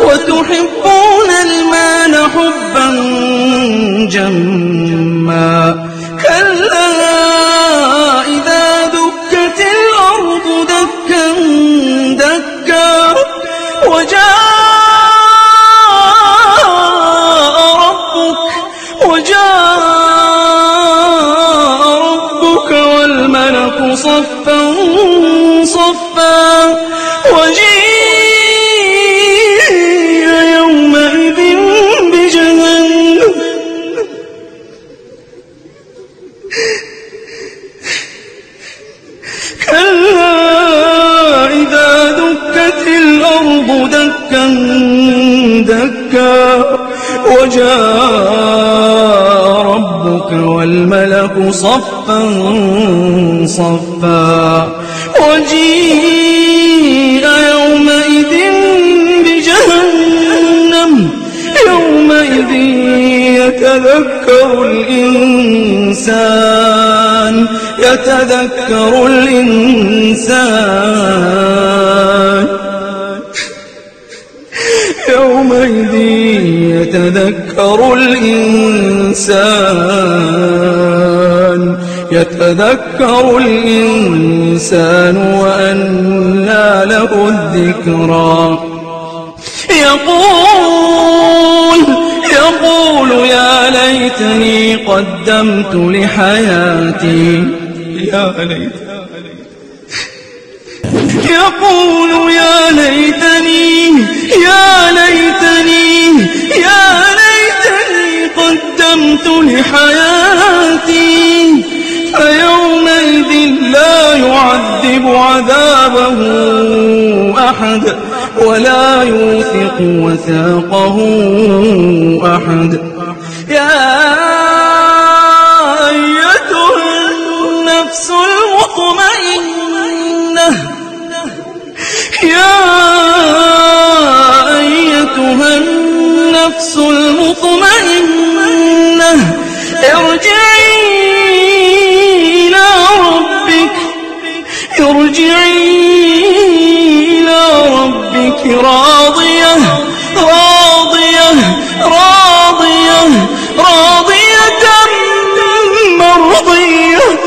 وتحبون المال حبا جما كلا إذا دكت الأرض دكا دكا وجاء ربك والملك صفا صفا وجيء يومئذ بجهنم كلا إذا دكت الأرض دكا دكا وجاء ربك والملك صفا صفا وجيء يومئذ بجهنم يومئذ يتذكر الإنسان يومئذ يتذكر الإنسان وأنى له الذكرى يقول يا ليتني قدمت لحياتي يقول يا ليتني قدمت لحياتي فيومئذ لا يعذب عذابه أحد ولا يوثق وثاقه أحد يا أيتها النفس المطمئنة ارجعي إلى ربك راضية مرضية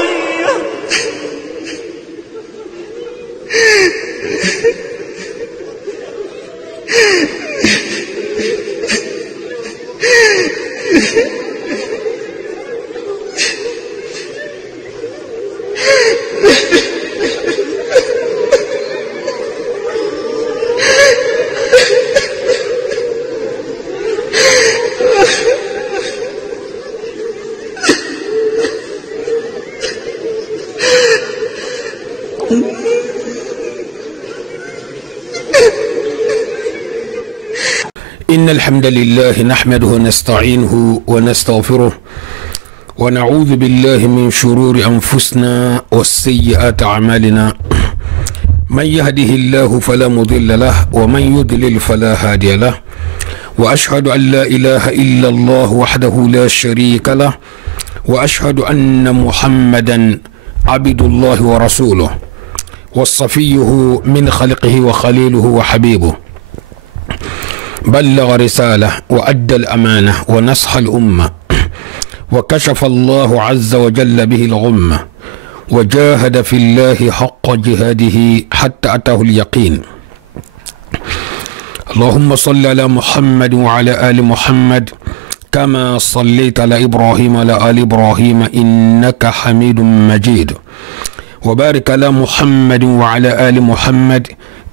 إن الحمد لله نحمده ونستعينه ونستغفره ونعوذ بالله من شرور أنفسنا والسيئات أعمالنا من يهده الله فلا مضل له ومن يضلل فلا هادي له وأشهد أن لا إله إلا الله وحده لا شريك له وأشهد أن محمدا عبد الله ورسوله وصفيه من خلقه وخليله وحبيبه بلغ رسالة وأدى الأمانة ونصح الأمة وكشف الله عز وجل به الغمة وجاهد في الله حق جهاده حتى أتاه اليقين. اللهم صل على محمد وعلى آل محمد كما صليت على إبراهيم وعلى آل إبراهيم إنك حميد مجيد وبارك على محمد وعلى آل محمد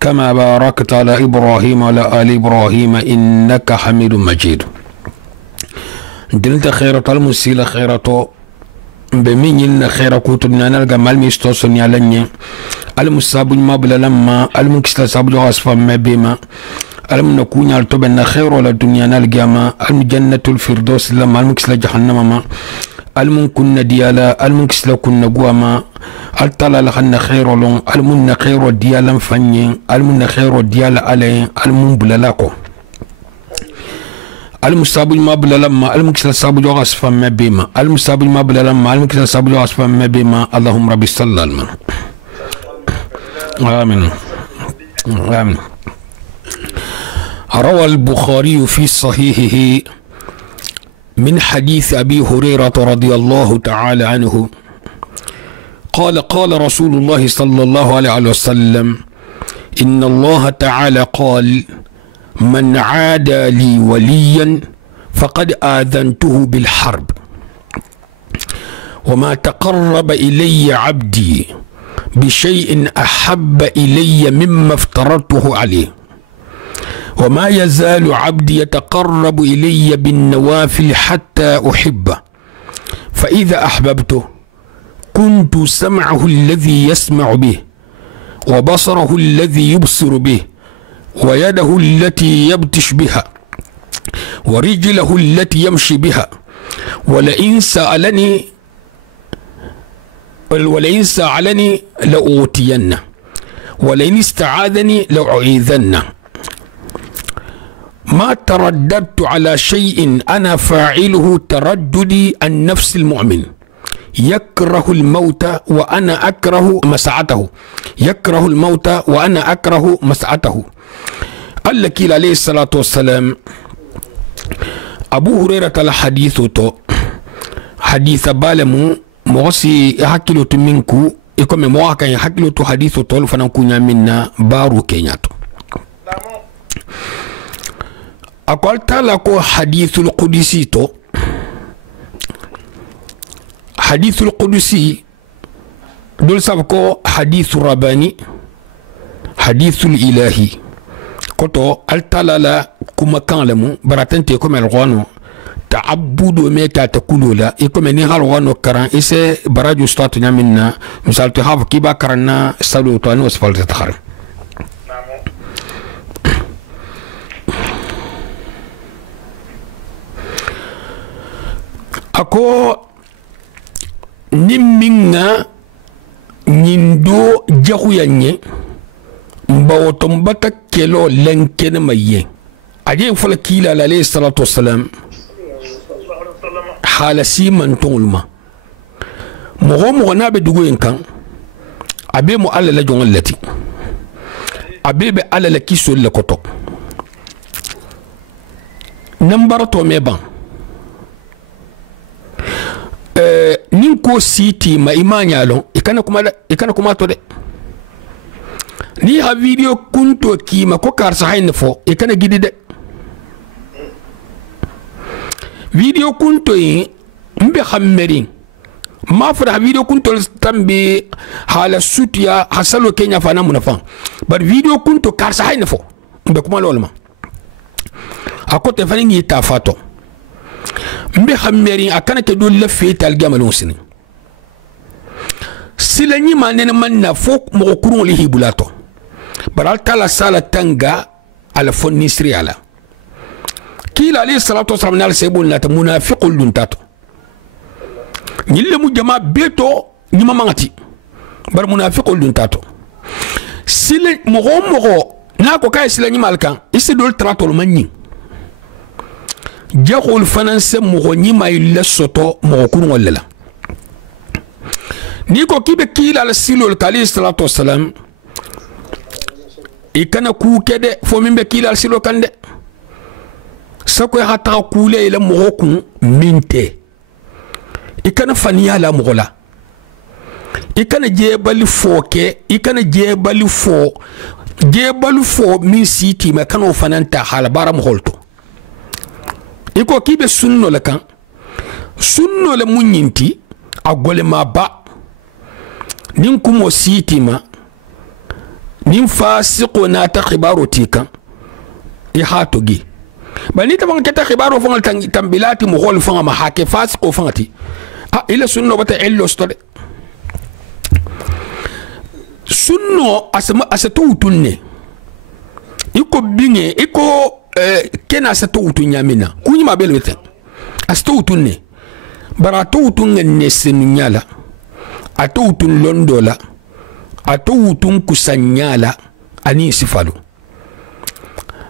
كما باركت على إبراهيم وعلى آل إبراهيم إنك حميد مجيد. دلت خيرة المسيلة خيرة بمين خيرة كتبنا نلقى مالمستوصن يالني المصاب المبلغ لما المكستساب جغاس فما بما نكون يالتبنا خير ولا الدنيا نلقى ما الجنة الفردوس لما المكسل جهنم ما المنكن ديالا المكسل كن قواما الطلا لخنا خير لون المن خير ديالا فنين المن خير ديالا علي المنبللاكو المصاب المبلغ لما المكسل صاب جغاس فما بما المصاب المبلغ لما المكسل صاب جغاس فما بما اللهم ربي صلى الله عليه وسلم آمين. روى البخاري في صحيحه من حديث أبي هريرة رضي الله تعالى عنه قال رسول الله صلى الله عليه وسلم إن الله تعالى قال من عادى لي وليا فقد آذنته بالحرب وما تقرب إلي عبدي بشيء أحب إلي مما افترضته عليه وما يزال عبدي يتقرب إلي بالنوافل حتى أحبه فإذا أحببته كنت سمعه الذي يسمع به وبصره الذي يبصر به ويده التي يبطش بها ورجله التي يمشي بها ولئن سألني لأوتينه ولئن استعاذني لأعيذنه ما ترددت على شيء أنا فاعله ترددي عن نفس المؤمن يكره الموت وأنا أكره مسعته يكره الموت وأنا أكره مسعته. قال لك عليه الصلاة والسلام أبو هريرة الحديث حديث بالمو موسي يحكيلو منكو يكون موكا يحكيلو حديث طول فنكون منا بارو كينياتو. أقول لك حديث القدسي تو حديث القدسي دول سابقو حديث الرباني حديث الإلهي كتو التلالا كما كان لمو براتنتي كما الغانو تعبد ميكا تقولوا لا يكون نهار غانو كران إسي براجو ستاتو نامنا مثال تحاف كيبا كرنا سالو توانو اسفالت تخارم ako nimminga nyindo jahu yanye mbawoto mbata kelo lenkene maye aje fala kila alayhi salatu wassalam hala siman tongulma mo nabe dugo yankan abe mo alla la jongal lati abe be alla la kisol la koto nambarato meban nin ko siti ma imanya lon ikana kuma to de ni ha video kunto kima ko karsa hayne fo ikana gidi de video kunto yi mbe khammerin ma fara video kunto tambe hala sutiya hasalo kenya fana munafa bar video kunto karsa hayne fo mbe kuma lolma akote fani ngi tafato mbe khammerin akana ke do la fetal gamalon sini silani manene manna fok mo kurun li hibulato baral tala sala tanga ala fonisri ala kila alayhi salatu wasallam nal sebul nata munafiqul duntato nyille mu jama beto nyima mangati bar munafiqul duntato sile mo na ko kay silani malkan isi dol tratol manni jaxul fananse mo nyima illa soto mo kurun wala ni ko kibe kila ala silol alayhi salatu wasallam ikana ku kede fo mimbe kila silo kande sako hata kule ila moku minte ikana faniya la mola ikana jebali foke ikana jebali fo min siti ma kanu fananta hala bara moholto iko kibe sunno la kan sunno la munyinti agole ma ba nin kumo siti ma nin fasiqo na ta khibaru tika ihatogi bani tabang keta khibaru fangal tambilati mughol fanga ma hake fasiqo fangati ila sunno bata illo stode sunno asatu utunne iko binge iko kena asatu utunyamina kunyima belwete asatu utunne baratu utunne nesenunyala atu utun londola atu utun kusanyala ani sifalu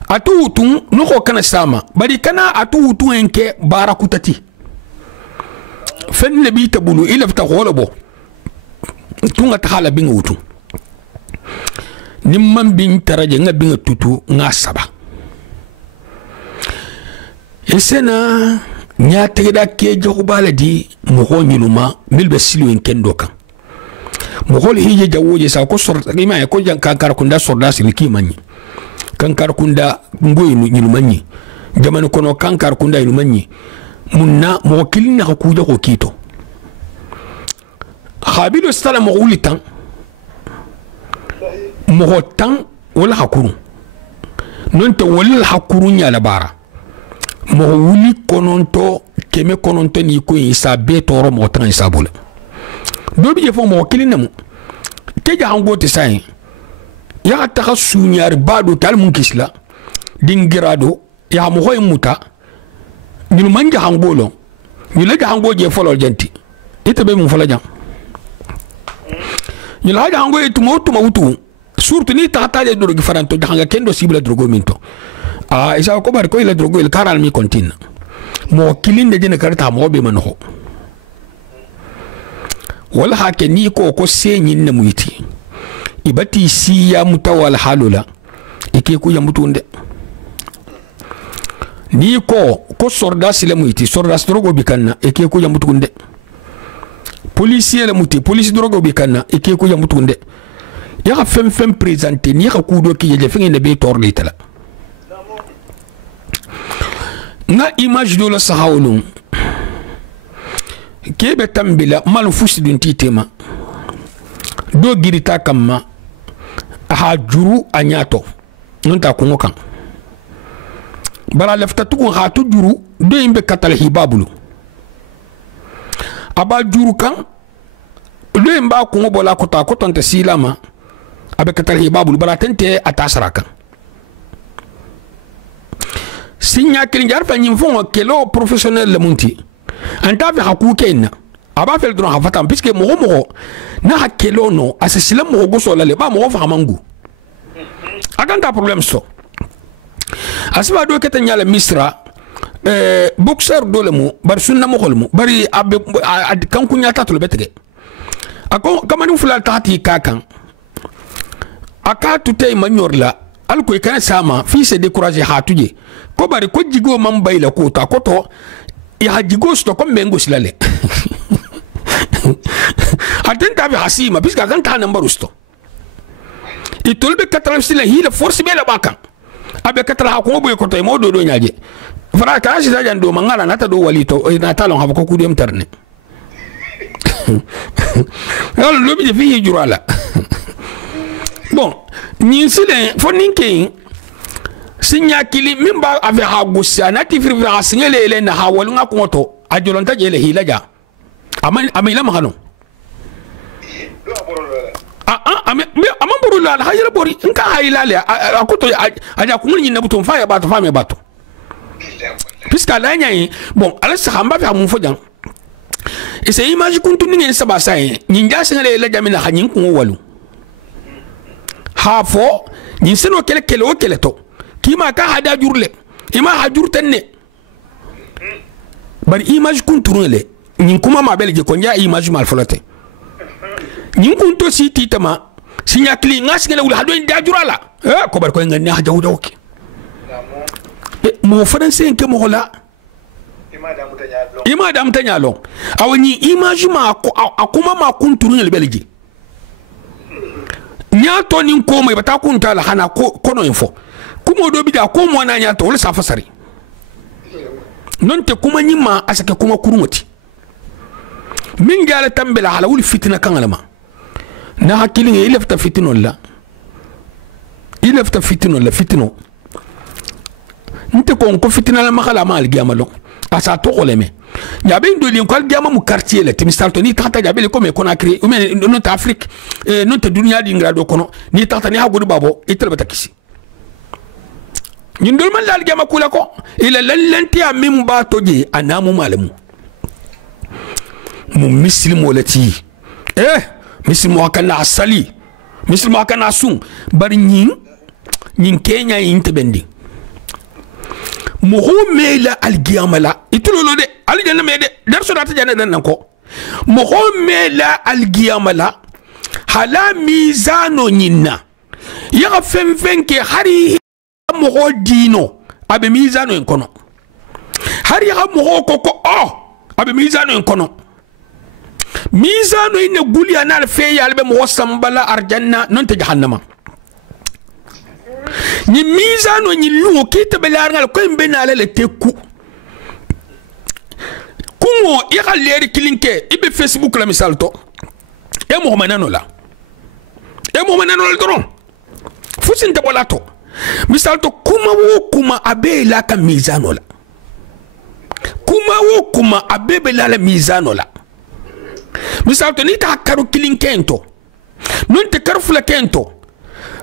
atu utun nuko kana sama bari kana atu utun enke barakutati fenne bi tabulu ila fta golobo tunga tahala binga utun nimman bin taraje nga bin tutu nga saba esena nya tegeda ke jogu baladi mo ho nyuluma milbe silu en kendo kan mo hol hije jawoje sa ko sor ima ko jan kankar kunda sorda silki manyi kankar kunda ngoy nyulumanyi jamanu kono kankar kunda nyulumanyi munna mo kilina ko kuja ko kito khabilu stala mo wulitan mo tan wala hakuru non to wala hakuru nya la bara mo wuli kononto keme kononto ni ko isa be toro mo tan isa bula do bi fo mo kilina mu ke ja hango te sai ya ta sunyar badu tal mun kisla dingirado ya mo hoy muta ñu manja hangolo ñu la hango je folol janti ite be mu fola jam ñu la hango e tumo wutu surtout ni tata de drogi faranto hanga kendo sibla drogo minto isa ko bar ko ila drogo il karal mi continue mo kilinde jene karta mo be manho wala hake ni ko senyin na muiti ibati si ya mutawal halula ike ku ya mutunde ni ko sorda sile muiti sorda drogo bikanna ike ku ya mutunde policier la muti police drogo bikanna ike ku ya mutunde ya fem présenter ni ka kudo ki je fengene be torli tala na image do la sahawlu kebe tambila mal fusidun titema do girita kamma ha juru anyato nonta ko ngokan bala lefta tugu ha to juru do imbe katal hibabulu aba juru kan do imba ko ngobola ko ta ko tonte silama abe katal hibabulu bala tente atasaraka sinya kelin jarfa nyimfon kelo professionnel le munti anta fi haku kenna aba fel dron hafata puisque mo na hakelo no asesila mo go so lale ba mo fa mangu aganta problème so asba do keta nyala misra boxer do le mo bar sunna mo holmo bari abbe kan ku nyata to le betege ako kamani fula tati kakan aka tutay manyorla alko ikana sama fi se décourager hatuje ko bari ko jigo man bayla ko ta ko to ya jigo sto ko mengo silale atenta bi hasima biska kan ta number sto itolbe katral sila hila force bela baka abe katral ko boy ko to mo do nyaaje fara ka shi dajan do mangala nata do walito na talon haba ko kudem tarne yalla lo bi fi jurala bon ni sile fo ninke sinya kili mimba ave ha gusa na tifri fra singele ele na hawalu nga konto ajolonta jele hilaja amila mahano amamburu la hayra bori nka haylale akoto aja kunni na buton fa ya bato fa me bato puisque la nyai bon ala sahamba fa mun fojan ese image kuntu ni saba sai nyinja singele ele jamina hanyin kun walu hafo nyin seno kele o kele to kima ka hada jurle ima hajur tenne bari image kunturule nyin kuma ma belge ko nya image mal folote nyin kunto si titama sinya kli ngasngele wul hado nda jurala ko bar ko ngani ha jawdo ok mo français ke mo hola ima dam tanyalo awni image ma akuma ma kunturule belge nyato nin ko mai bata kunta la hana kono info kuma do bi da ko mo na nyato wala safa sari non te kuma nyima asake kuma kurumoti min gala tambela hala wul fitna kan alama na hakilin ya ilafta fitno la fitno nte ko fitna la makala ma algiyamalo asa to koleme nyabe ndoli ko algiyama mu quartier la timistarto ni tata jabe ko me kona créer ou mais non ta Afrique non te dunya di ngrado kono ni tata ni hagudu babo itel batakisi ñindol man la algiyama kula ko ila lanti amim ba toje anamu malamu mu muslimo lati muslimo kana asali muslimo kana sun bari ñin Kenya yinte bendi Moho la algiyamala itulolo de aljanna me de dar so data janna dan ko moho la algiyamala hala mizano nyinna ya fem ke hari mo dino abe mizano en kono hari ya mo koko abe mizano en kono mizano ine guli anal fe yalbe mo sambala arjanna non te jahannama ni mizano ni lu kite belarngal ko mbenale le teku kumo ya leri kilinke ibe Facebook la misal to e mo manano la doron fusin te bolato misal to kuma abe la ka mizano la kuma abe be la mizano la misal to ni ta karu kilinkento non te karu fula kento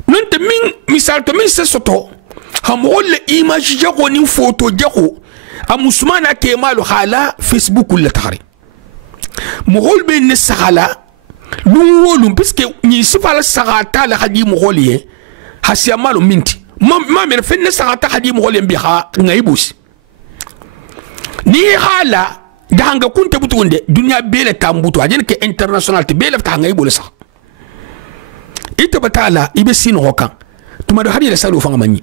non te min misal to min se soto hamole image jago ni photo jago a musmana ke malu hala Facebook la tari mohol be ne sala lum puisque ni sifala sagata la hadi moholiye hasia malu minti ma mer fenne sagata hadi moholiye bi ha ngaibus ni hala danga kunte butunde dunya bele tambuto ajene ke international te bele ta ngaibul sa ita batala ibe sin hokan tuma do hadi la salo fanga manyi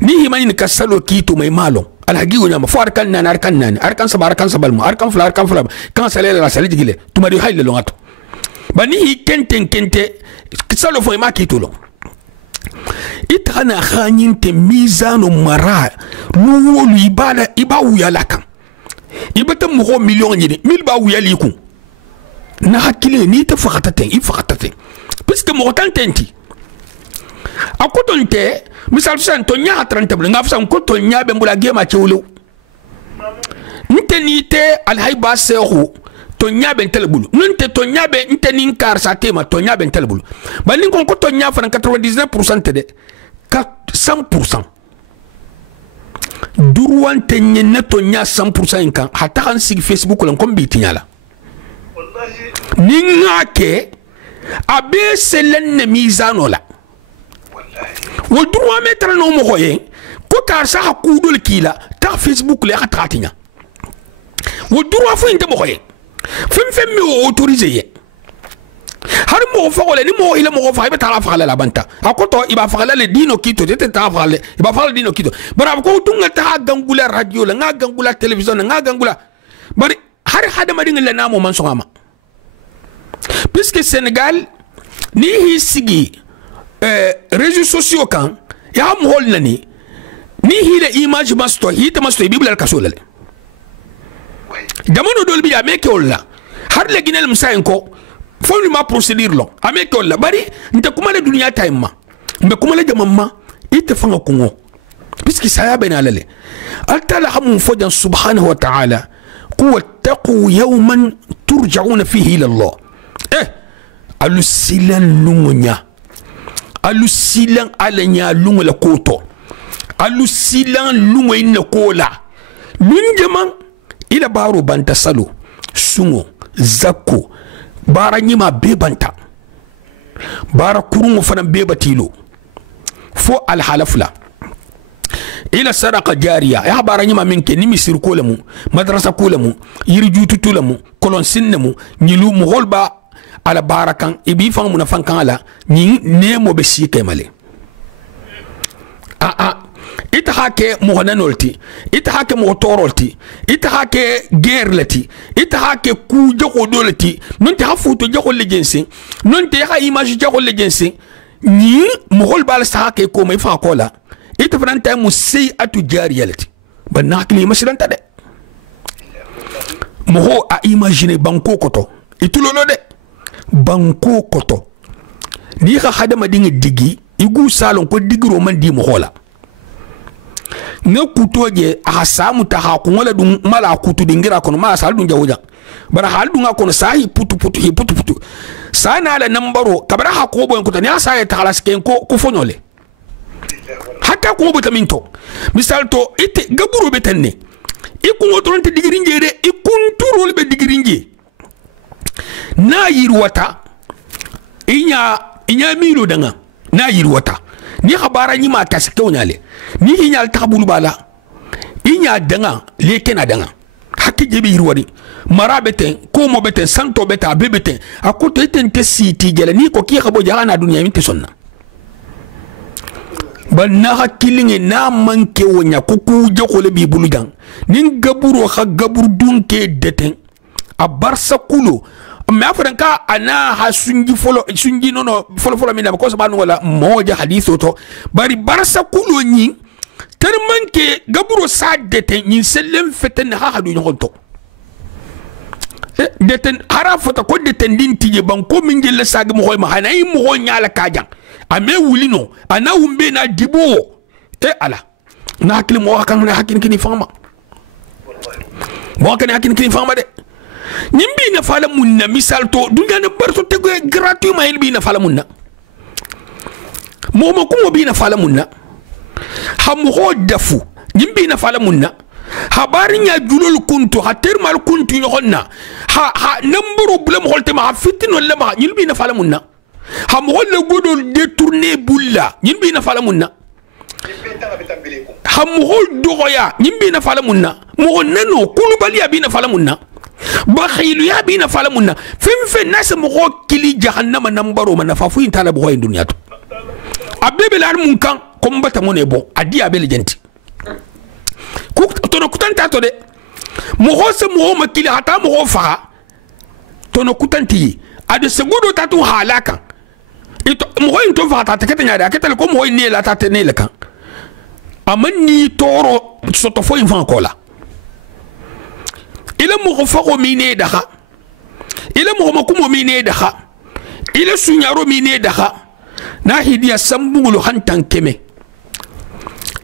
ni himani ka salo kito mai malo alhagigo nyama fo arkan sabar sabalmu arkan fula kan salele la salidi gile tuma do hayle longato bani hi kente salo fo ma kito lo itana khanyin te mizano mara lu ibada ibawu yalaka ibata mo million ni mil ba wu yaliku na hakile ni te fakataten puisque mo tantenti akotonte misal san to nya 30 bla ngaf san ko to nya be mbula gema chewlo nte ni te al hayba sehu to nya be telbulu nte to nya be nte nin kar sa tema to nya be telbulu ba nin ko to nya fan 99% de 100% durwan te nyen to nya 100% kan hatta kan sig Facebook lan ko bi tinyala ninga ke abe selen ne mizano la wo droit mettre no mo hoye ko kar sa hakudul kila ta Facebook le khatratinya wo droit fo inte mo hoye fem mi autoriser ye har mo fa wala ni mo ila mo fa ibe tara fa la banta akoto iba fa le dino kito tete ta fa le iba fa dino kito bara ko tunga ta gangula radio la nga gangula television nga gangula bari har hada madin la namo man songama puisque Sénégal ni hisigi réseaux sociaux kan ya mohol nani ni hile image masto hita masto bible al kasolale jamono dol bi ameke olla har le ginel msayenko fo ni ma procédure lo ameke olla bari nte kuma le dunia time ma mbe kuma le jamamma ite fanga kungo puisque saya benalale altala hamu fojan subhanahu wa ta'ala wattaqu yawman turja'una fihi ila Allah alusilan lungunya alusilan alanya lungula koto alusilan lungu inna kola lunjaman ila baro banta salo sungo zakko bara nyima bebanta bara kurungu fana bebatilo fo alhalafla ila sadaqa jariya ya bara nyima minke ni misir kolemu madrasa kolemu yirjutu tulemu kolon sinnemu nyilu mu holba ala barakan ibi fang muna fankan ala ni nemo be sike male ita hake mo hananolti ita hake mo torolti ita hake gerleti ita hake ku jogo dolati non te ha foto jogo lejensi non te ha image jogo lejensi ni mo hol bal sa hake ko mai fa kola ita franta mu sai atu jariyalati banna hakli masiranta de mo ho a imaginer banko koto itulolo de banko koto ni ka hadama dinga digi igu salon ko digiro man di mo hola ne kutoje a samu ta ha kun wala dun mala kutu dingira kono ma sal dun jawja bara hal dun kono sahi putu sana la nambaro kabara ha ko bon ko tani asa ya talas ken ko fonole hatta ko butaminto misal to ite gaburo betenne ikun wotoronte digirinje de ikun turol be digirinje na yirwata inya milo danga na yirwata ni khabara ni ma kaske onyale ni hinyal takabulu bala inya danga leke na danga hakki jebi yirwadi mara beten ko mo beten santo beta bebeten akoto eten te siti gele ni ko ki khabo jana dunya min te sonna ba na hakilinge na manke wonya kuku jakole bi bulujan nin gaburo ha gabur dunke deten a barsa kulo mais afran ka ana ha sunji nono folo mina ko so banu wala moja hadithu to bari barsa kulo nyi ter manke gaburo sa deten nyi sellem feten ha hadu nyonto deten hara fota ko deten din tije banko min jelle sag mo hoy ma hanay mo ho nyala kajang ame wulino ana wumbe na dibo ala na hakili mo kan na hakini kini fama mo kan hakini kini fama de nimbi na fala munna misal to dunga na barto te gratuitement il bi na fala munna mo ko bi na fala munna ham ho dafu nimbi na fala munna habari nya julul kuntu ha termal kuntu yonna ha namburu blem holte ma fitino lema nyilbi na fala munna ha mo le godol détourner bulla nyilbi na fala munna ha mo hol doya nyimbi na fala munna mo nano kulubali ya bi na fala munna bakhilu ya bi na fala munna fem nas mo kili jahannama nambaro man fa fu intala bo hoy dunya to abebe lar mun kan ko mbata mo ne bo adi abele jenti tono kutanta to de mo hose mo makili hata mo fa tono kutanti ade segudo tatu halaka ito mo into fa ta kete nyaade akete ko mo ni la ta te ne le kan amani toro soto fo infan kola ila mo fa ko mine daha ila mo ko mo mine daha ila sunyaro mine daha na hidiya sambulu hantan keme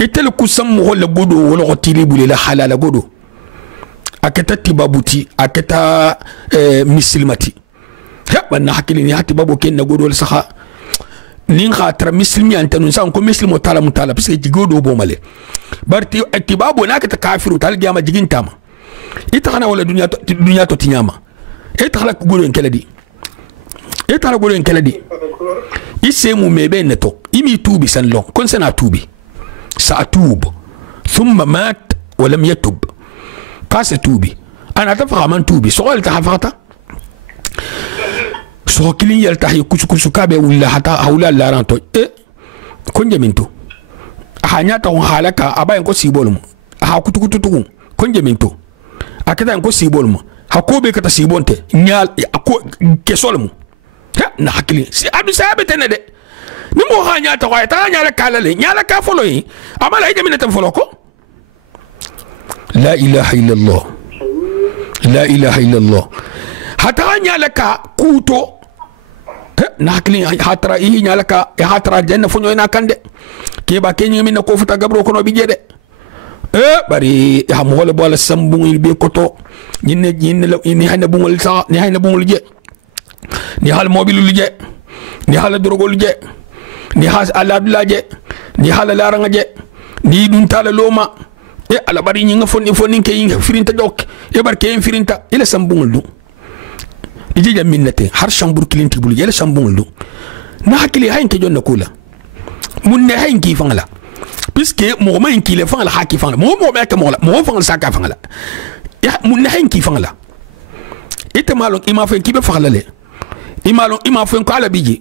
itel kusam mo le godo wala ko tilibule la halala godo aketa tibabuti aketa muslimati ha banna hakili ni hati babo ken na godo saha nin khatra muslimi antanu san ko muslimo tala mutala parce que godo bo male barti tibabo na kata kafiru tal gama jigintama ita kana wala dunya to tinyama ita khala godo en keladi ita godo en keladi isemu mebe neto imi tubi san long kon sana tubi سأتوب ثم مات ولم يتوب قاس توبي أنا أتفق من توبي سؤال تحفظته سؤال كلين يلتحي كسو كابي ولا حتى هؤلاء لا رانتو كون جمينتو أحانياتا وحالكا أبا ينكو سيبولم أحا كتو كون جمينتو أكتا ينكو سيبولم حكوبي كتا سيبونتي نيال أكو كسولمو نحكلين أدو سيابتنا دي nimo hanya ta wa ta nya la kala le nya la ka folo yi amala ide min tan folo ko la ilaha illa allah la ilaha illa allah hata nya la ka kuto na hakli hatra yi nya la ka hatra janna fonyo na kande ke ba kenyi min ko futa gabro ko no bi jede bari ha mo wala bola sambu il be koto nyinne ni hana bungol sa ni hana bungol je ni hal mobilu je ni hal drogol je ni has aladula je ni hala laranga je ni dun tala loma ala bari ñi nga fonni ke yi firinta jok barke en firinta ila sambungul du ije jam minnate har shambur kilinti bulu ila sambungul du na hakili hayin ke jonna kula mun ne hayin ki fangala puisque mo ma en ki le fangala haki fangala mo be ke mo la mo fangala saka fangala ya mun ne hayin ki fangala ite malon ima fen ki be fangala le ima fen ko ala biji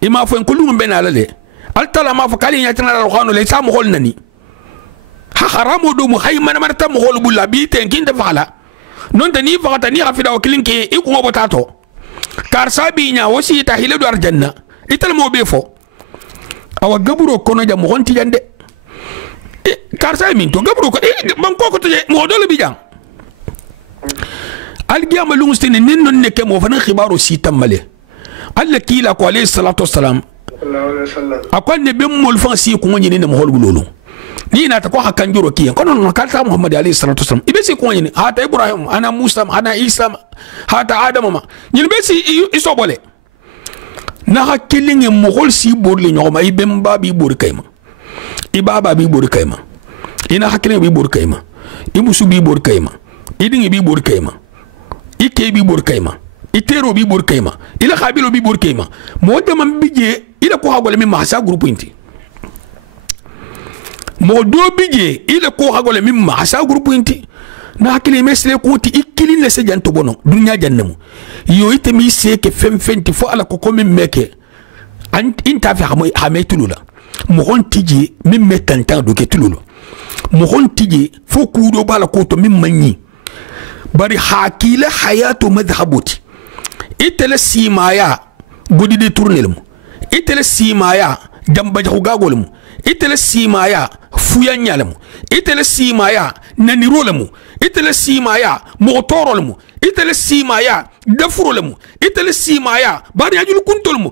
ima fo en kulum ben ala le altala ma fa kali nyatana ro khano le sa mo hol nani ha haramo do mo hay man marta mo hol bulla bi ten kin da fala non tani fa tani afida o kilinke e ko botato kar sabi nya wosi ta hiledu arjanna ital mo be fo awa gaburo kono jam mo honti jande kar sabi min to gaburo ko man ko to je mo do le bi jang algiyama lungstene nin non ne ke mo fa na khibaru si tamale alla kila ko alayhi salatu wassalam akwan ne bem mol fansi ko ngoni ne mo holbu lolu ni na ta ko hakan juro kiyan kono no kalta muhammad alayhi salatu wassalam ibe si ko ngoni hata ibrahim ana musa ana isa hata adam ma ni be si iso bole na hakilinge mo hol si borli nyoma ibe mbabi bor kayma ibaba bi bor kayma ina hakilinge bi bor kayma ibusu bi bor kayma idingi bi bor kayma ike bi bor kayma itero bi bor kayma ila khabilo bi bor kayma mo de man bije ila ko hagole mi mahsa groupe inti mo do bije ila ko hagole mi mahsa groupe inti na hakili mesle ko ti ikili ne se janto bono dunya jannamu yo ite mi se ke fem fenti fo ala ko mi meke an inta fi ha metulula mogon tiji min me tantan do ke tululu mogon tiji fo kudo bala ko to min manyi bari hakila hayatu madhhabuti itele simaya gudi de tournelum itele simaya damba jahu gagolum itele simaya fuya nyalamu itele simaya nanirolemu itele simaya motorolemu itele simaya dafurolemu itele simaya bari ajul kuntolmu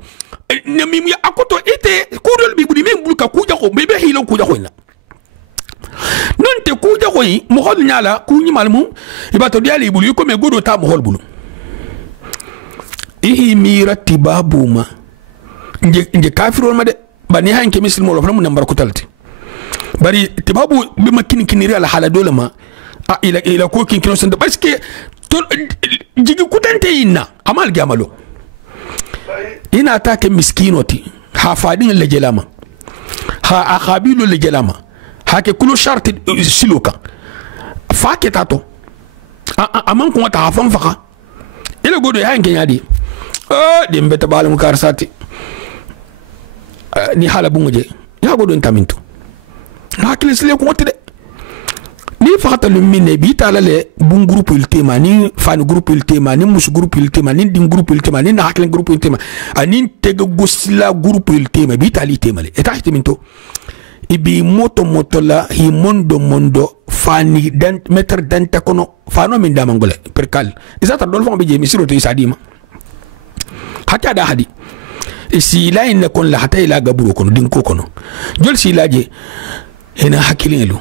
nemimi akoto ite kudol bi budi min bulka kuja ko bebe hilo kuja ko ina non te kuja ko yi mo hol nyala ku nyi malmu ibato diali bulu ko me godo ta mo hol bulu ihi mirati babuma nje kafirol ma de bani hanke muslimo lo famu nambar ko talti bari tibabu bi makini kiniri ala hala dole ma ila ko kin kino sanda parce que to jigi kutante inna amal gamalo ina ta ke miskinoti ha fadin le jelama ha akhabilu le jelama ha ke kulu sharti siluka fa ke tato aman ko ta hafan faka ila godo ya hanke yadi de mbeta bal mu karsati ni hala bunguje ya godo ntaminto hakili sile ko wotte de ni fakata lu minne bi tala le bun groupe ultima ni fan groupe ultima ni mus groupe ultima ni din groupe ultima ni hakili groupe ultima ani tege gosila groupe ultima bi tali temale eta hitiminto ibi moto la hi mondo fani dan meter dan takono fano min damangole perkal isata dol fon be je misiro to isadima hatta da hadi isi la inna kon la hatta ila gaburo kono din ko kono jol si laje ina hakilelu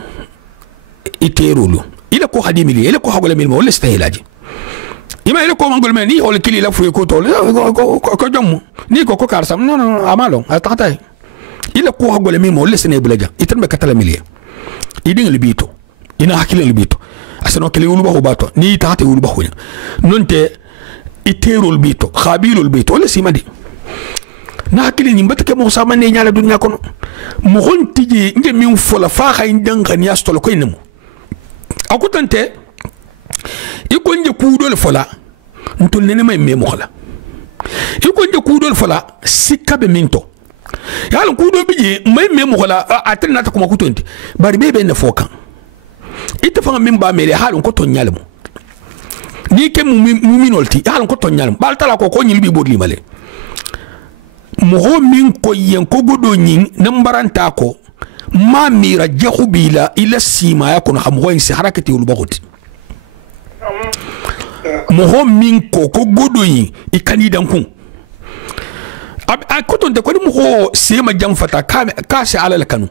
iterulu ila ko hadimili ila ko hagole milmo wala stahilaji ima ila ko mangol men ni hol kili la fuye ko to ko jom ni ko karsam non amalo atata ila ko hagole milmo wala sene bulaja itan be katala miliya idin libito ina hakilelu libito asano kili wulu ba bato ni taate wulu ba hunya nonte iterul bito khabilul bito wala simadi na hakili ni mbata ke mo sama ne nyaala dunya kono mo hontiji nge min fola fa khay ndanga ni astolo ko inmo akutante iko nje kudol fola ntol ne may memo khala iko nje kudol fola sikabe minto yalla kudo biji may memo khala atenna ta kuma kutonti bari bebe ne fokan ite fa min ba mele halon ko to nyalmo ni ke muminolti halon ko to nyalmo bal tala ko nyilbi bodli male moho min ko yen ko godo nyin nambaranta ko ma mira jahubila ila sima ya kono xam hoyn si harakati ul bagoti moho min ko godo yin ikani dankun ko ton de ko moho sema jam fata ka se ala kanu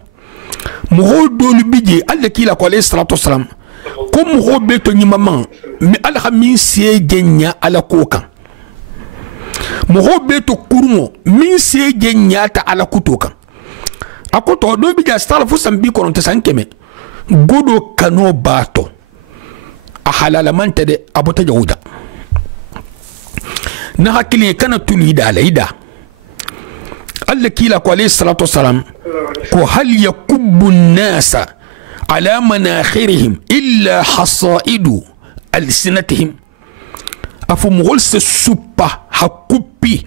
moho dolu bije alla kila ko alayhi salatu wassalam ko moho beto nyimama mi ala min se genya ala kokan moho beto kurmo min se genyata ala kutoka akoto do bi jastal fu sambi kono te sankeme godo kano bato a halala manta de abota jawuda na hakili kana tulida laida alla kila ko alayhi salatu wassalam ko hal yakubbu an-nasa ala manakhirihim illa hasaidu alsinatihim afu mugol se suppa hakupi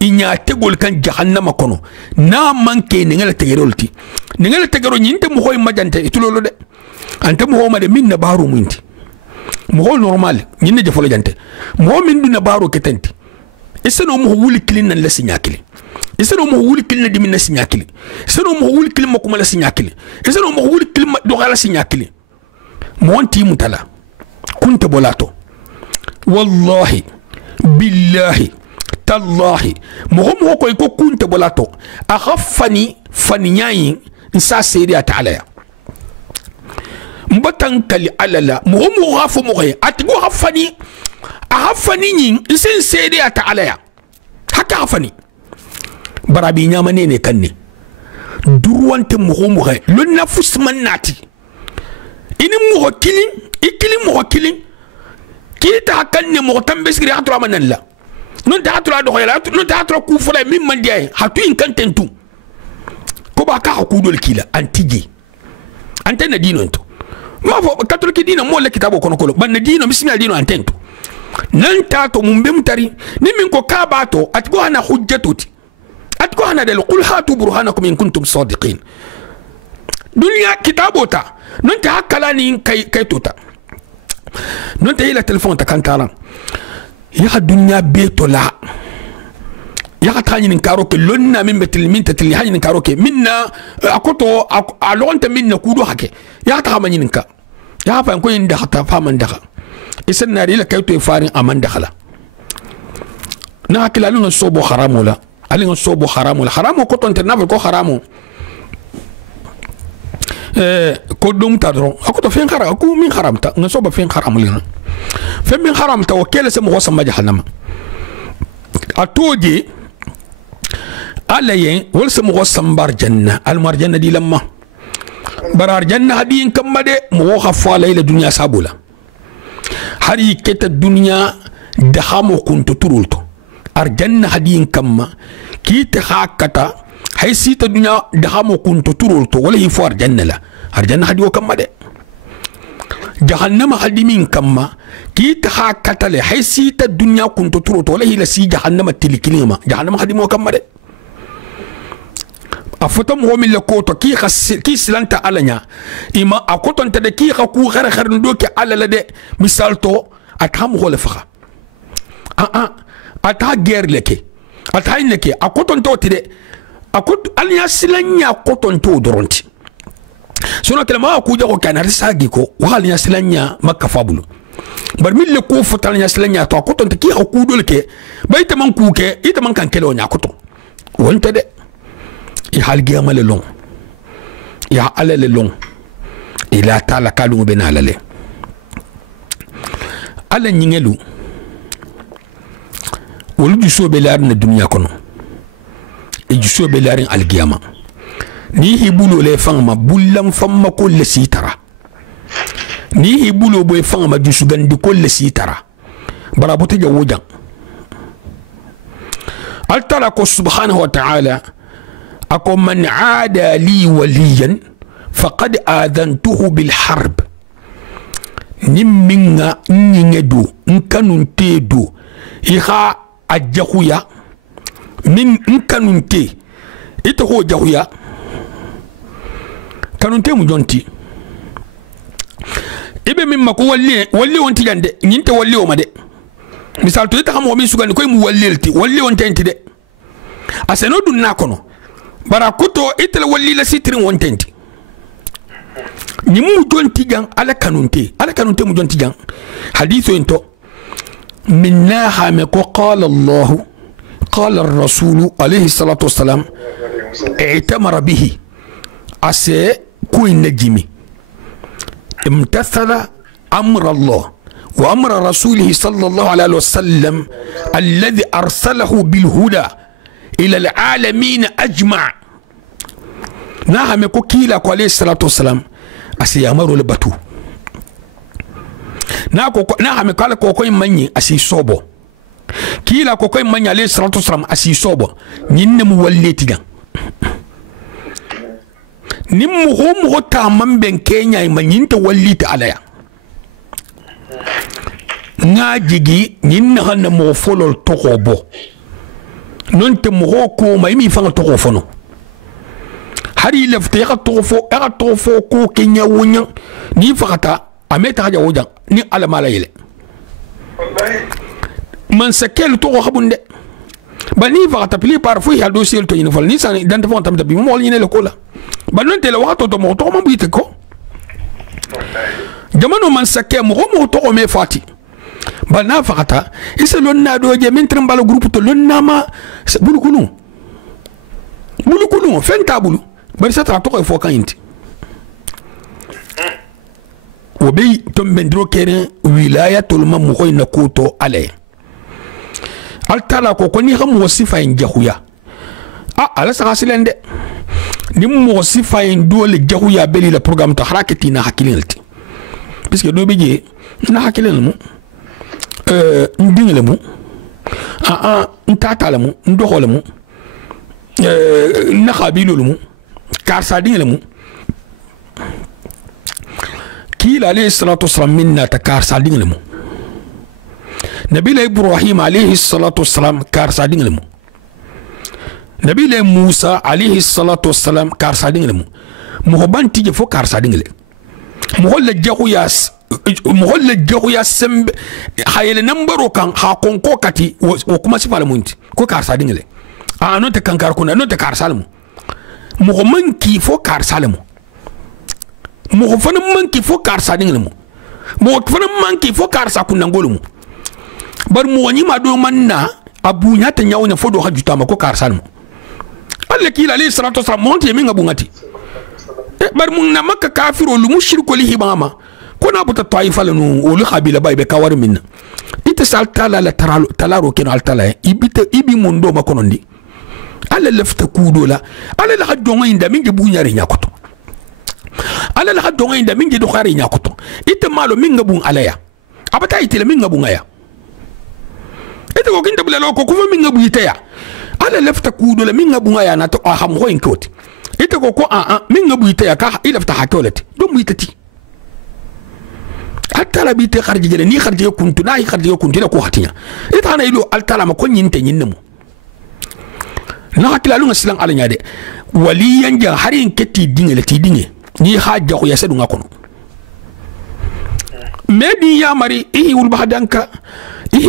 inya tegol kan jahannama kono na manke ne ngala tegerolti ne ngala tegero nyinte mu hoy majante itulolo de ante mu homa de min na baro munti mu hol normal nyinne je folo jante mu min du na baro ketenti iseno mu wuli kilin nan la sinyakili iseno mu wuli kilin di min na sinyakili iseno mu wuli kilin makuma la sinyakili iseno mu wuli kilin do gala sinyakili mu wonti mutala kunta bolato wallahi billahi tallahi muhum ko ko kunta bolato akhafani faniyayin nsa seri ta'ala ya mbatan kali alala muhum ghafu muhay atigo hafani nin nsen seri ta'ala ya haka hafani barabi nyama ne kanne durwante muhum muhay lon nafus manati ini muhakilin ikilin muhakilin kita kanne mo tambesiri hatro manalla non ta hatro do yala non ta hatro ku fula min mandiay hatu in kantentu ko ba ka ku dol kila antiji antena dino to ma fo katoliki dino mo le kitabo kono kolo ban dino bismillah dino antento nan ta to mumbe mutari ni min ko ka ba to atgo ana hujjatuti at ko hana del qul hatu burhanakum in kuntum sadiqin dunya kitabota non ta hakala ni kay tota non ta ila telephone ta kantaran ya dunya beto la ya tani nin karo ke lonna min betil min tatil hani nin karo ke minna akoto alonta minna kudo hake ya ta hamani ninka ya fa ko inda hata fa man daga isan na ila kayto farin aman dakhala na hakila lun sobo haramu la alin sobo haramu la haramu ko ton tanab ko haramu ko dum tadro akoto fen haram ko min haramta na sobo fen haramu lina fen min haramta o kele se mo wasama jahannama atoje alayen wal se mo wasambar janna al marjanna di lamma barar janna hadin kamade mo khafa layla dunya sabula hari keta dunya da hamo kunto turulto arjanna hadin kamma kite hakata hay sita dunya da hamo kunto turulto wala hi for janna la arjanna hadiyo kamma de jahannama hadimin kamma kite hakata le hay sita dunya kunto turulto wala hi la si jahannama tilikilima jahannama hadimo kamma de afotam homi le koto ki silanta alanya ima akoton ta de ki ku khara khar ndo ki alala de misal to atam hole fakha ata guerre leke ata ineke akoton to tide akot alnya silanya akoton to doronti sona telema ku jago kana risagi ko wa alnya silanya makka fabulu bar mille ko fotal nya silanya to akoton te ki ku dolke bayta man ku ke ita man kan kelo nya akoton wonta de ihal giyama le long ya ala le long ila tala kalu bena alale ala nyingelu wolu juso be larin na dunya kono e juso be larin al giyama ni hibulo le fangma bullam famma ko le sitara ni hibulo boy fangma jusu gandi ko le sitara barabote jawojan altala ko subhanahu wa ta'ala أكو من عادى لي وليا فقد آذنته بالحرب نمنا نيندو نكانون تيدو إخا أجاهويا من نكانون تي إتهو جاهويا كانون تي مجونتي إبه مما كو ولي وانتي جاندي نينت ولي وما دي مثال تو يتخم ومي سوغاني كوي مو ولي وانتي انتي دي أسنو دون ناكونو barakuto itel wali la sitrin wontenti ni mu jonti jang ala kanunte mu jonti jang hadithu ento minna ha me ko qala allah qala ar-rasul alayhi salatu wassalam i'tamara bihi ase kuin najimi imtathala amra allah wa amra rasulihi sallallahu alayhi wasallam alladhi arsalahu bil huda إلى العالمين أجمع نعم كوكيلا عليه الصلاة والسلام أسي أمرو لباتو نعم قال كوكوي مني أسي صوبو كيلا كوكوي مني عليه الصلاة والسلام أسي صوبو نين موليتي جان نمو هم تامن بين كينيا من ينت وليت عليا ناجيجي نين هن موفولو التوكوبو non te mo ko may mi fanga to fono hari lefte ya to fo ko kenya wonya ni fakata ameta haja wojan ni ala mala yele man sakel to xabunde ba ni fakata pili par fu ya dossier to ni fal ni san dan fon tam bi mo ni le ko la ba non te la waxto to mo to mo bite ko jamano man sakel mo to me fati balna fakata isa lonna do je min trimbal groupe to lonna ma bulu kunu fenta bulu bari sa tra to ko fo kan inti o be to bendro kene wilayatul mam ko na koto ale altala ko ni xam wasifa en jahuya ala sa silende ni mo wasifa en dole jahuya beli le programme to harakati na hakilenti puisque do be je na hakilen mo ndingale mu ntata mu ndoxole mu na khabilu mu karsa dingale mu kila alayhi salatu wassalam minna ta karsa dingale mu nabi ibrahim alayhi salatu wassalam karsa dingale mu nabi le Musa alayhi salatu wassalam karsa dingle mo ho banti je fo karsa dingle mo holla jahu ya sembe hayele nambaro kan ha konko kati o kuma sifala munti ko karsa dingle a non te kankar kuna non te karsa mo ho manki fo karsa mo ho fana manki fo karsa dingle mo fana manki fo karsa kuna ngolo bar mo wani ma do manna abunya ta nyawnya fo do hajuta ma ko karsa Allah kila alayhi salatu wasallam monte min abungati bar mun na makka kafiro lu mushriku li hibama ko na buta taifa lanu o lu khabila bay be kawar minna ita sal tala la talaro ken al tala ibi mun do makonondi ala lafta kudo la ala la hadonga inda min bunyare nyakoto ala la hadonga inda min do khare nyakoto ita malo min ngabun alaya abata itile min ngabun aya ita ko kinda bula ko kuma min ngabu itaya ala lafta kudo la min ngabu aya na to aham ho inkoti ita ko min ngabu itaya ka ilafta hakolati do mu itati hatta la bi te kharji jele ni kharji kuntu na yi kharji kuntu la ko hatinya ita na ilo altala ma ko nyinte nyinne na hakila lunga silang ala nyade waliyan ja harin keti dinge ti dinge ni haja ko yasadu ngakono medi ya mari wul bahadanka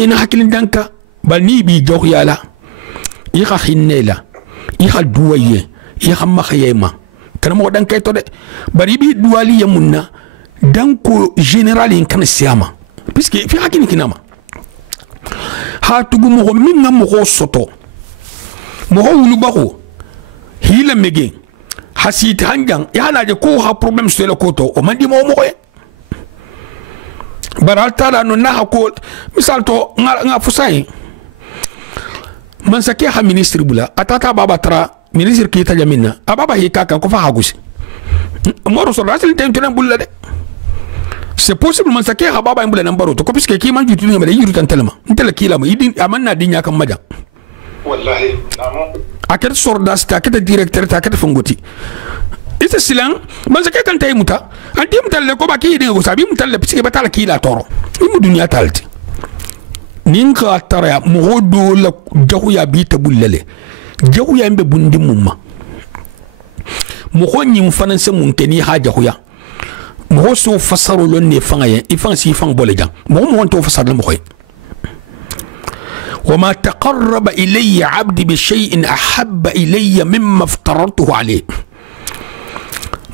na hakilin danka bal ni bi jox yala iha hinnela iha duwaye iha makhayema kana mo dan kay to de bari bi duwali yamunna danko general in kan siyama puisque fi hakini kinama ha tugu mo min ngam mo soto mo wulu bako hila mege hasit hanjang ya na je ko ha problem so le koto o mandi mo baral tala no na ko misal to nga fusai man sake ha ministre bula atata baba tra ministre ki ta jamina ababa hi kaka ko fa hagusi moro so rasil tem tenen bulla de c'est possible man sake ha baba bula nan baro to ko piske ki man jutu ngam de yiru tan telma intela kila ma idin amanna dinya kan maja wallahi aket sordas ta aket directeur ta aket fongoti ita silang man sake kan tay muta anti mutalle ko ba ki de go sabi mutalle piske batala kila toro imu dunya talti ninka tara mo do la jahu ya bi ta bullale jahu ya mbe bundi mumma mo ko nyim fanan se mun keni ha jahu ya mo so fasaru lon ne fanga ya ifan si fang bole jang mo to fasar mo koy وما تقرب إلي عبدي بشيء أحب إلي مما افترضته عليه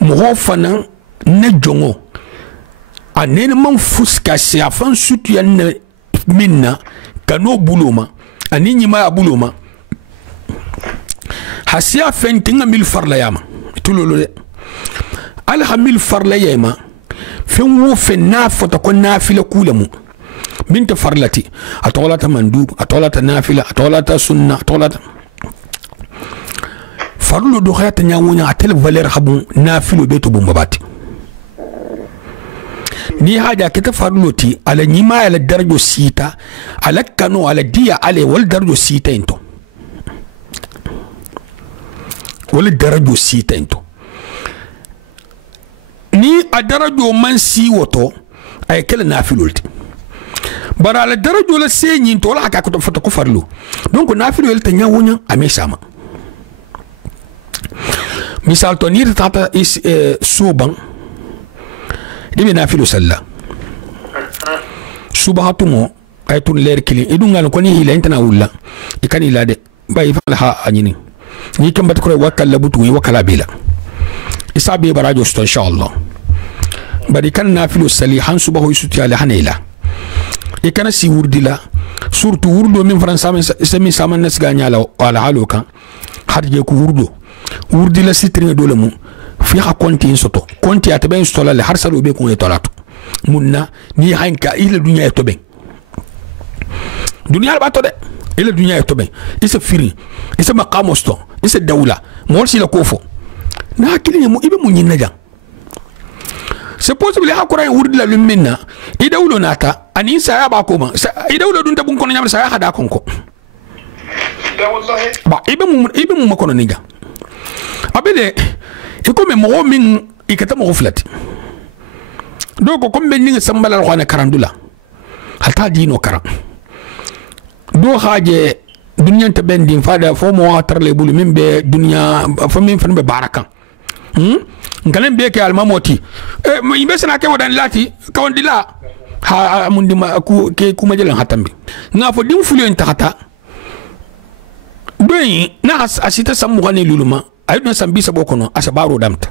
مغفنا نجمو أنين من فسكا سيافان سوتيان منا كانوا بلوما أنين ما بلوما حسيا فنتين ميل فرلا ياما تقولوا على ميل فرلا ياما فين وفن نافة تكون نافلة كولمو بنت فرلتي أطولت مندوب أطولت نافلة أطولت سنة أطولت فرلو دخيات نياونا أتل فالير خبون نافلو بيتو بمباتي ni haja kita farloti ala nyima ala darjo sita ala kanu ala dia ale wal darjo sita into wal darjo sita into ni a darjo man si woto ay kala nafilolti bara ala darjo la senyi to la ka ko foto ko farlo donc nafilol ta nyawunya amesama misal to ni tata is suban dibe nafilu salla subhatumo aytun leer kili idungal ko ni hila intana wulla ikani lade bay falha anyini ni kambat ko wakala butu wakala bila isabe barajo sto inshallah bari kan nafilu salihan subahu yusuti ala hanila ikana si wurdila surtout wurdo min faransa min saman nasga nyala wala haluka harje ko wurdila sitrin dole mu fi ha konti soto konti ataben sola le harsalo be ko etolato munna ni hanka ila dunya etoben dunya ba to de ila dunya etoben isa firi isa maqamosto isa dawla morsi la kofo na kili mu ibe mun yinna jang c'est possible ha kuray wurdila lumminna idawlo nata ani sa ya ba ko ma idawlo dun tabun kono nyam sa ya hada konko da wallahi ba ibe mu makono ninja abede iko me mo min ikata mo flati doko ko be ninga sambala ko na karandula hata dino karam do haje dunya ta ben din fada fo mo watar le bulu min be dunya fo min fan be baraka ngalen be ke almamoti yimbe sana ke wadan lati kawndila ha mundi ma ku ke kuma jelan hatambi nga fo dim fulen takata doyi na asita samu wani luluma ayudna sambisa bokono asabaro damta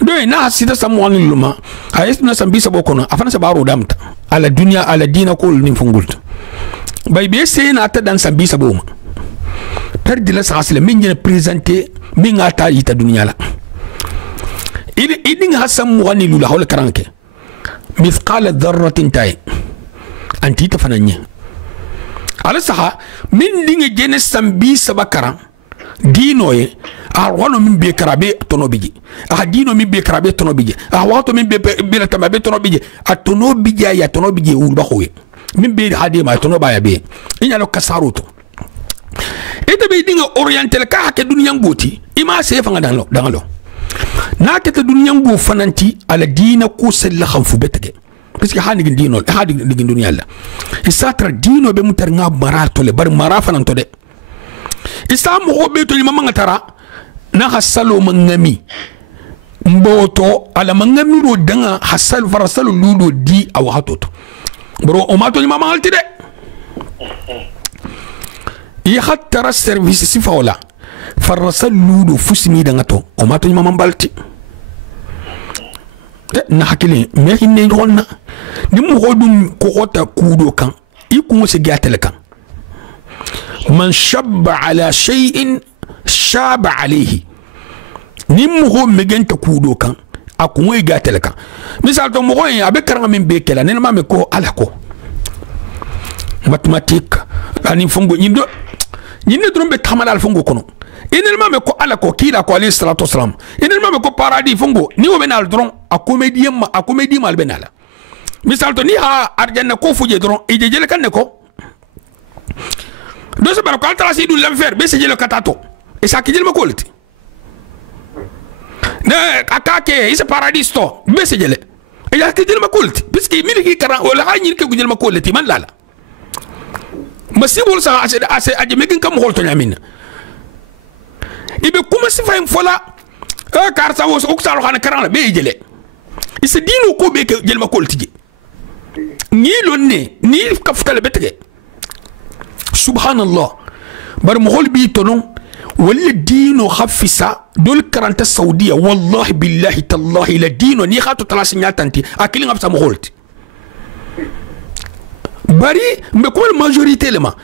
doyi na asita samu wani luluma ayudna sambisa bokono afana sabaro damta ala dunya ala dina ko ni fungulta bay be seyna ta dan sambisa boma perdi la sasle min ne présenter min ata yita dunya la idin hasam wani lula hawla karanke mithqala dharratin tay anti tafananya ala saha min dinge jene sambi sabakara dino ye a wano min be karabe tono biji a dino min be karabe tono biji a wato min be la tamabe tono biji a tono biji ya tono biji ulba khoye min be hade ma tono baya be inya lo kasaruto ite be dinge oriental ka hake duniyan goti ima se fanga dangalo na ke ta duniyan go fananti ala dina ko sella khanfu betake parce que hani dino hadi digin dunya la isatra dino be mutar nga barato le bar marafa nan to de isa mo be to nyama ngatara na hasalo mangami mboto ala mangami ro danga hasal farasalo ludo di aw hatoto bro o mato nyama malti de ya khatara service sifa wala farasal ludo fusmi danga to o mato nyama balti na hakili me hinne honna ni mu hodum ko hota kudo kan iku se gatel kan man shabba ala shay'in shaba alayhi ni mu ho megenta kudo kan akun we gatel kan misal to mo ko en abe karanga min be kela ne ma me ko ala ko mathématique ani fongo nyindo nyinde drombe tamalal fongo kono inelma me ko ala ko kila ko alayhi salatu wasalam inelma me ko paradis fongo ni o benal dron a comédie mal benala misal to ni ha arjanna ko fuje dron e jele kan ne ko do se bar ko altara si du l'enfer be se jele katato e sa ki jele ma kolti ne akake ise paradis to be se jele e ya ki jele ma kolti puisque mi ki karan o la ha nyir ke gu jele ma kolti man lala masibul sa ase aje megin kam holto nyamina ibe kuma sifa en fola kar sa wos oksalo xana karana be jele ise dino ko be ke jelma koltije ni lonne ni kaftale betege subhanallah bar mo holbi tonon wala dino khafisa dol karanta saudiya wallahi billahi tallahi la dino ni khatu talasi nyatanti akili ngapsa mo holti bari me ko majorité lema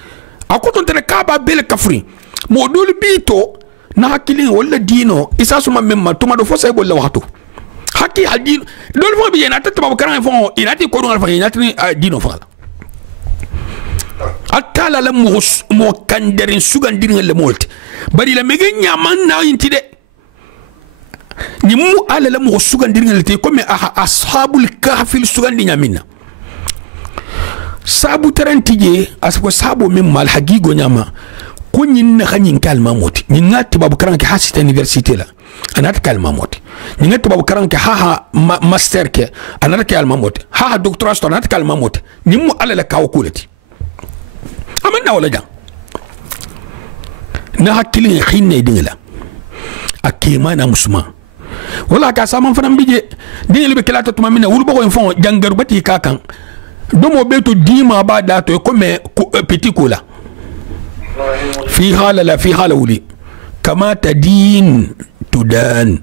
akoton tere kaba bele kafri mo dol bito na hakili wala dino isa suma memma tuma do fosa bolla waxtu hakki hadino dol fo bi yana tata babu karan fo inati ko dum fa inati dino fa atala la mo kanderin sugan dirin le molti bari la megen nyaman na yinti de ni mu ala la mo sugan dirin le te comme ashabul kahfil sugan di nyamina sabu tarantije asko sabo mem mal hagigo nyama ko nyin na khanyin kalma moti nyin ngati babu karan ke hasita université la anat kalma moti nyin ngati babu karan ke master ke anat kalma moti doctorat sto anat kalma moti nyin mu ala la kaw kulati amanna wala jang na hakili khinne dingla akima na musuma wala ka saman fanam bije dingel be kelata tuma mina wul bako fon jangar bati kakan domo beto dima ba dato ko me petit cola في حالة لا في حالة ولي كما تدين تدان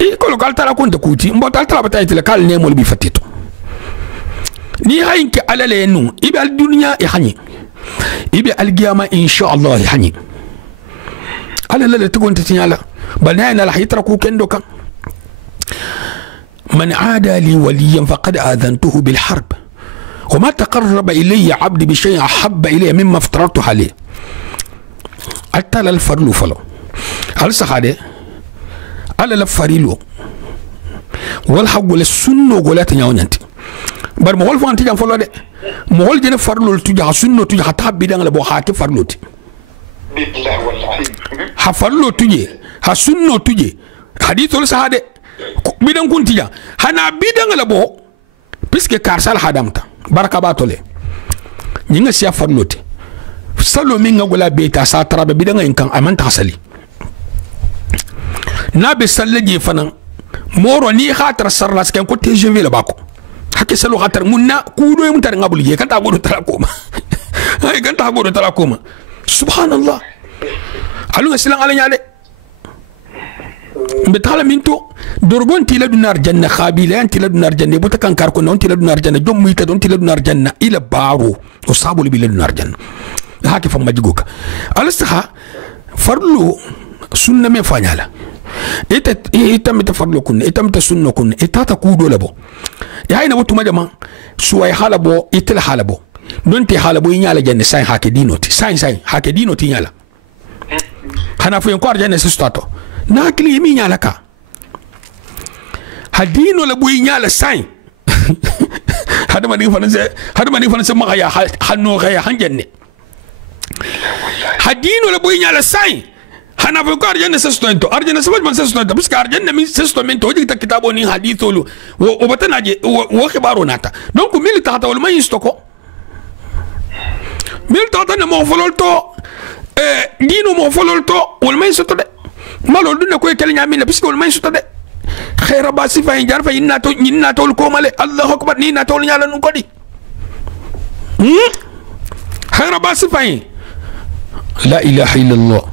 إيه كلو قال ترى كنت كوتي مبتال ترى بتاعت لك قال نيمول بيفتيتو ني هاينك على لينو يبقى الدنيا يحني يبقى القيامة إن شاء الله يحني على لا تكون تتنيالا بل نهاينا رح يتركوا كندوكا من عاد لي وليا فقد آذنته بالحرب وما تقرب إلي عبدي بشيء أحب إلي مما افترضته عليه حتى الفرلو فلو هل سخاده على الفريلو والحق للسنة وقولات نياونيانتي بار مغول فانتي جان فلو ده مغول جن فرلو تجا سنة تجا حتى بيدان لبو حاكي فرلو تي بالله والله حفرلو تجي حسنة تجي حديث لسخاده بيدان كنتي جان هنا بيدان لبو بيسكي كارسال حدامتا baraka batole nyinga siya farlote salo minga gola beta sa tarabe bidanga inkan amanta sali na be sallaje fanan moro ni khatar sarlas kan ko TGV la bako hakke salo khatar munna kudo yum tar ngabul ye kanta godo tala koma ay kanta godo tala koma subhanallah alu silang ala nyaade betala minto dorgon tila dunar janna khabila anti la dunar janna bota kan kar ko non tila dunar janna jom muita don tila dunar janna ila baro o sabul bil dunar janna haki fam majigoka alastaha farlu sunna me fanyala ita mita farlo kun ita mita sunna kun ita ta kudo labo ya ina mutu majama suwai halabo itil halabo don te halabo nyala janna sai hake dinoti sai hake dinoti nyala hana fu encore janna sistato na kili mi nyala ka hadino labo nyala sai hada mani fanase ma ya hanno ga ya hanjanne hadino labo nyala sai hana fu ko arjanna sestento arjanna sabal man sestento biska arjanna min sestomento wadi ta kitabo ni haditholu o batanaje wo khibaro nata donc milita ta wal man yistoko milita ta mo fololto dino mo fololto wal man yisto de malo dunne ko kel nyamina biska wal man yisto de khaira basi fa injar fa inna to ko male allahu akbar ni na to nyala nun kodi khaira basi fa la ilaha illallah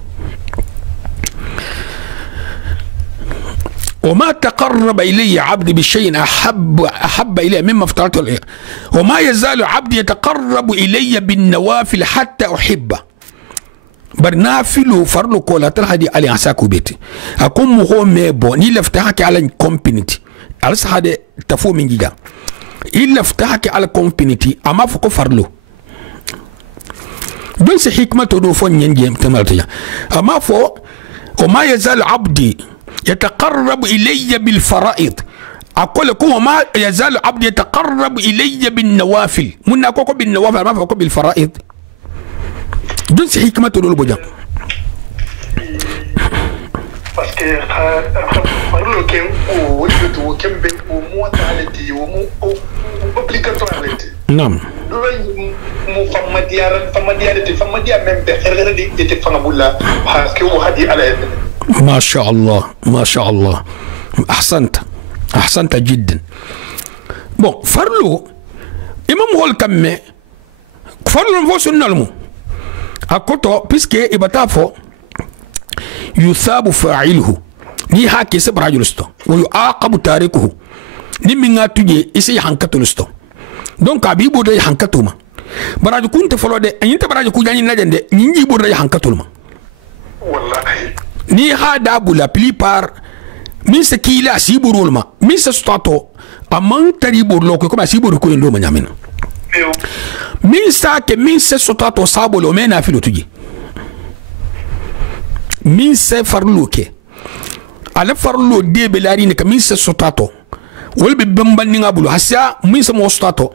وما تقرب إلي عبدي بشيء أحب إلي مما افترضته عليه وما يزال عبدي يتقرب إلي بالنوافل حتى أحبه برنافل فرلو كولا تلحدي علي عساكو بيتي أكون مغو ميبو نيلا افتحك على كومبينيتي ألس هذا تفو من جيجا إلا افتحك على كومبينيتي أما فكو فرلو بس حكمة تدوفون ينجي تمالتيا أما فو وما يزال عبدي يتقرب إلي بالفرائض أقول لكم وما يزال عبد يتقرب إلي بالنوافل من أقول بالنوافل ما فأقول بالفرائض دون حكمة تقول بجا parce que parlo ken o wajibtu ken ben o muwatalati o mu obligatoire نعم mu famadiya même be khere di te famabulla parce que o hadi ala ما شاء الله ما شاء الله أحسنت جدا بون فرلو إمام هول كمي فرلو نفو سنالمو أكوتو بيسكي إبتافو يثاب فاعله ني هاكي سب راجلستو ويعاقب تاركه ني ميغا تجي إسي حنكتلستو دونك أبيبو دي حنكتوما براجو كنت فلو دي أنت براجو كجاني نجن دي نيجيبو دي حنكتلما والله ni ha dabu la plupart min se kila siburul ma min se stato amman tari burlo ko kuma siburu ko ndo manyamin min sa ke min se stato sabolo mena filo tuji min se farlo ke ala farlo de belari ne ka min se stato wol be bambal ni ngabulu hasa min se mo stato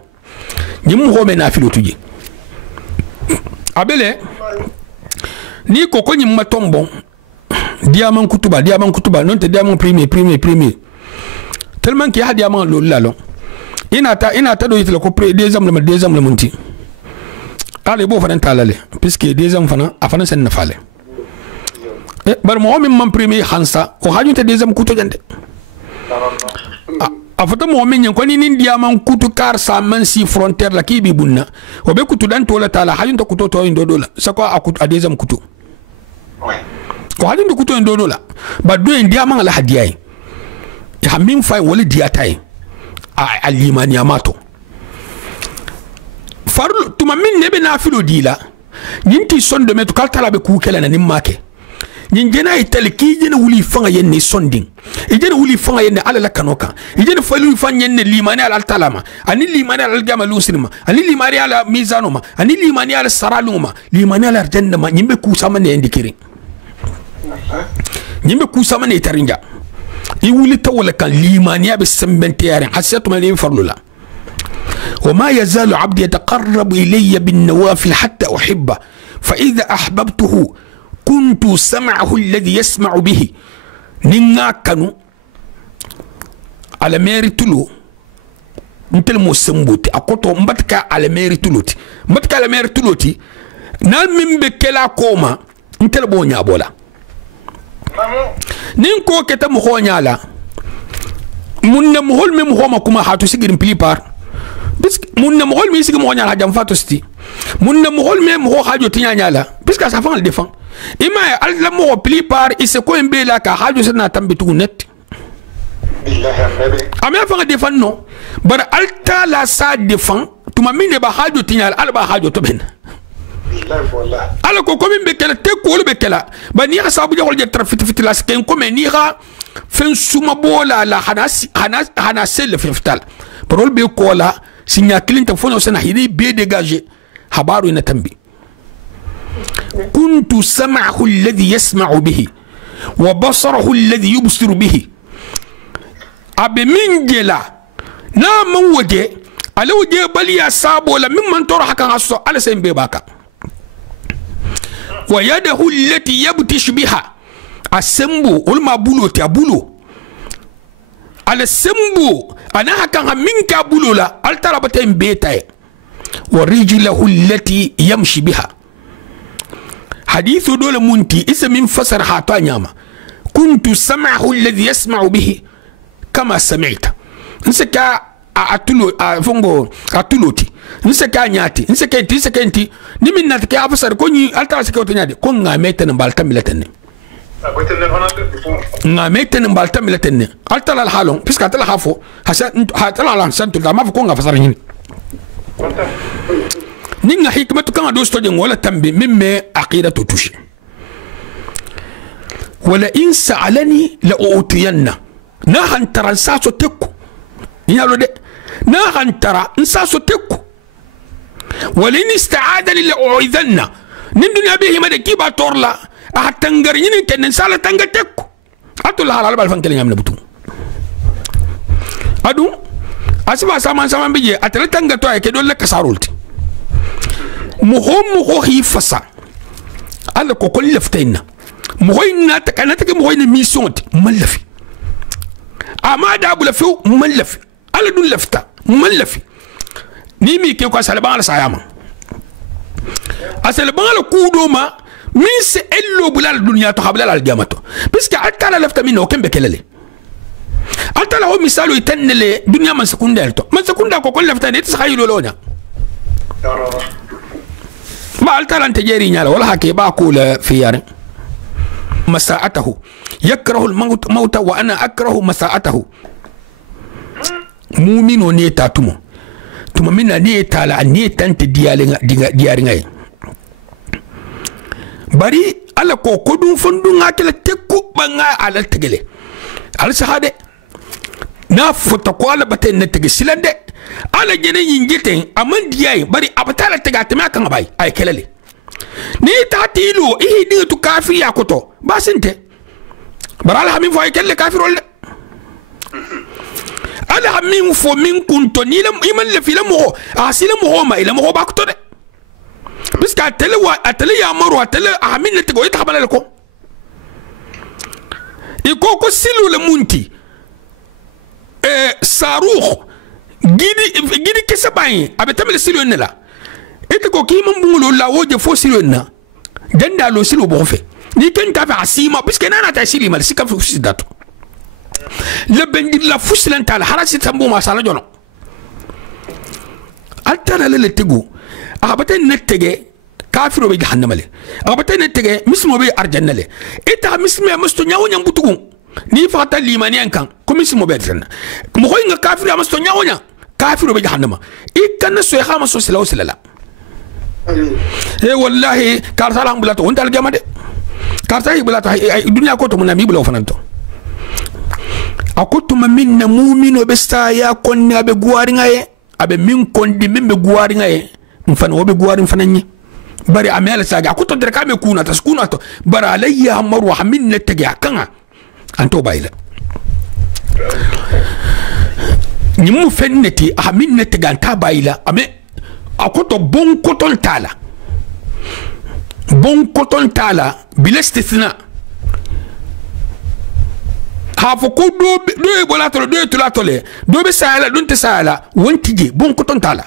nyim ho mena filo tuji abele ni ko nyim matombo diamant kutuba non te diamant premier tellement qu'il y a diamant lo lalo ina ta do yitla ko deuxième le munti ale bo fanan talale puisque deuxième fana afana sen nafale bar mo min man premier hansa ko hajunte deuxième kuto jande afata mo min ko ni diamant kutu car sa man si frontière la ki bi bunna o be kutu dan to la tala hajunta kuto to ndo dola sako a deuxième kutu ko halin da kuto ndo la ba do en diamant la hadiyai ya min fay wala diatai a limani amato farlu tuma min nebe na filo dila nyinti son de metu kaltala be ku kala na nimmake nyin jena itel ki jena wuli fanga yenne sonding e jena wuli fanga yenne ala la kanoka e jena falu fanga yenne limani ala talama ani limani ala gama lusrima ani limani ala mizanoma ani limani ala saraluma limani ala jannama nyimbe ku sama ne ndikiri nyimbe ku sama ne tarinja i wuli tawala kan limani ya be sembente yaren hasiyatu ma lim farlula وما يزال عبدي يتقرب إلي بالنوافل حتى أحبه فإذا أحببته كنت سمعه الذي يسمع به نينا كانوا على ميري تلو نتل موسمبوتي أكوتو مبتكا على ميري تلوتي مبتكا على ميري تلوتي na min be kela koma intel bo nya bola nin ko keta mo honya la munna mo hol mem homa kuma hatu sigirin plupart bis munna mo hol mi sigim honya la jam fatu sti munna mo hol mem ho hajo tinya nya la bis ka sa fa le defend ima al la mo plupart ise ko embe la ka hajo sana tambitu net ame fa defend no bar alta la sa defend tuma mine ba hajo tinya al ba hajo to ben ala ko komin be kala te ko be kala ba ni sabu jahol je trafit fitlas ken ko me ni ga fen suma bola la hana sel fital parol be ko la signa clinton fono sana hidi be dégager habaru ina tambi kuntu sam'ahu alladhi yasma'u bihi wa basarahu alladhi yubsiru bihi abe min jela na man waje ala waje baliya sabo la min man toro hakan aso ala sen be baka wa yadahu allati yabtish biha asembo ulma bulo ti abulo ala sembo ana hakan ha min ka bulo la altara baten beta wa rijlahu allati yamshi biha hadithu dole munti isa min fasar hata nyama kuntu sam'ahu alladhi yasma'u bihi kama sami'ta nsaka atulo fongo atuloti nsaka nyati nsaka enti nimin natke afsar ko ni altara saka to nyade ko ngameta mbalta milatene ngameta mbalta milatene altara al halon piska tala hafo hasa hatala lan santu da ma ko ngafsar ni ninga hikmatu kan do stoje wala tambe mimme aqidatu tushi wala in sa'alani la utiyanna na hantara saso tekku yalo de na hantara saso tekku wala in ista'adani la uidanna nin dunya bihi ma de kiba torla a tangar yin ken sala tanga tekku atul halal bal fankele ngam na butu adu asiba sama biye atala tanga to ay ke dolle kasarulti muho hi fasa ala ko kol leftaina muhoyna takanata ke muhoyna mission malafi ama da bula fi malafi ala dun lefta malafi ni mi ke ko salban ala sayama asalban ala kudo ma min se ello bulal dunya to habla al jamato puisque atala lefta min o kembe kelele atala ho misalo itannele dunya man sekundel to man sekunda ko kol lefta ne tsayilo lona ما الترى انت جيري نالا ولا حكي باكل في يار مساءته يكره الموت وانا اكره مساءته مؤمن نيتا تومو توما منا نيتا لا نيتا انت دياري bari ala ko kodun fondun akela tekku banga ala tegele ala sahade na foto ko ala baten ne tege silande ala jene yingiten amandiyai bari abatala tega tema kan bay ay kelele ni tatilu ihidi tu kafi yakoto basinte barala hamin fo ay kelle kafirol ala hamin fo min kunto ni lam iman le filam ho asila mo ma ila mo bakto de biska tele wa atele ya maru atele amin le tego itabala ko iko ko silu le munti sarukh gidi kesa bayi abetamele silo nela ete ko ki man bungulo la woje fo silo na danda lo silo bo fe ni ken ta fa asima puisque nana ta sili mal sikam fu sidato le bendi la fusilanta la harasi tambo ma sala jono altara le tego abate netege kafiro be jahannama le abate netege mismo be arjanna le eta misme musto nyawo nyam butugu ni fata limani kan komisi mo betren mo ko nga kafir am sto nyawonya kafir be jahannama ikana so ya khama so selaw selala wallahi karta la mbulato on dal jamade karta ibulato dunya ko to munami bulaw fananto akotum minna mu'minu bista ya konni abe guwari ngaye abe min kondi min be guwari ngaye mfan wo be guwari fananye bari amel saga akoto dere kame kuna taskuna to bara alayya marwa min netege akanga anto bayla nimu fenneti amin neti ganta bayla ame akoto bon koton tala bilestisna hafo ko do bolatolo do tulatole do be sala dun te sala wontije bon koton tala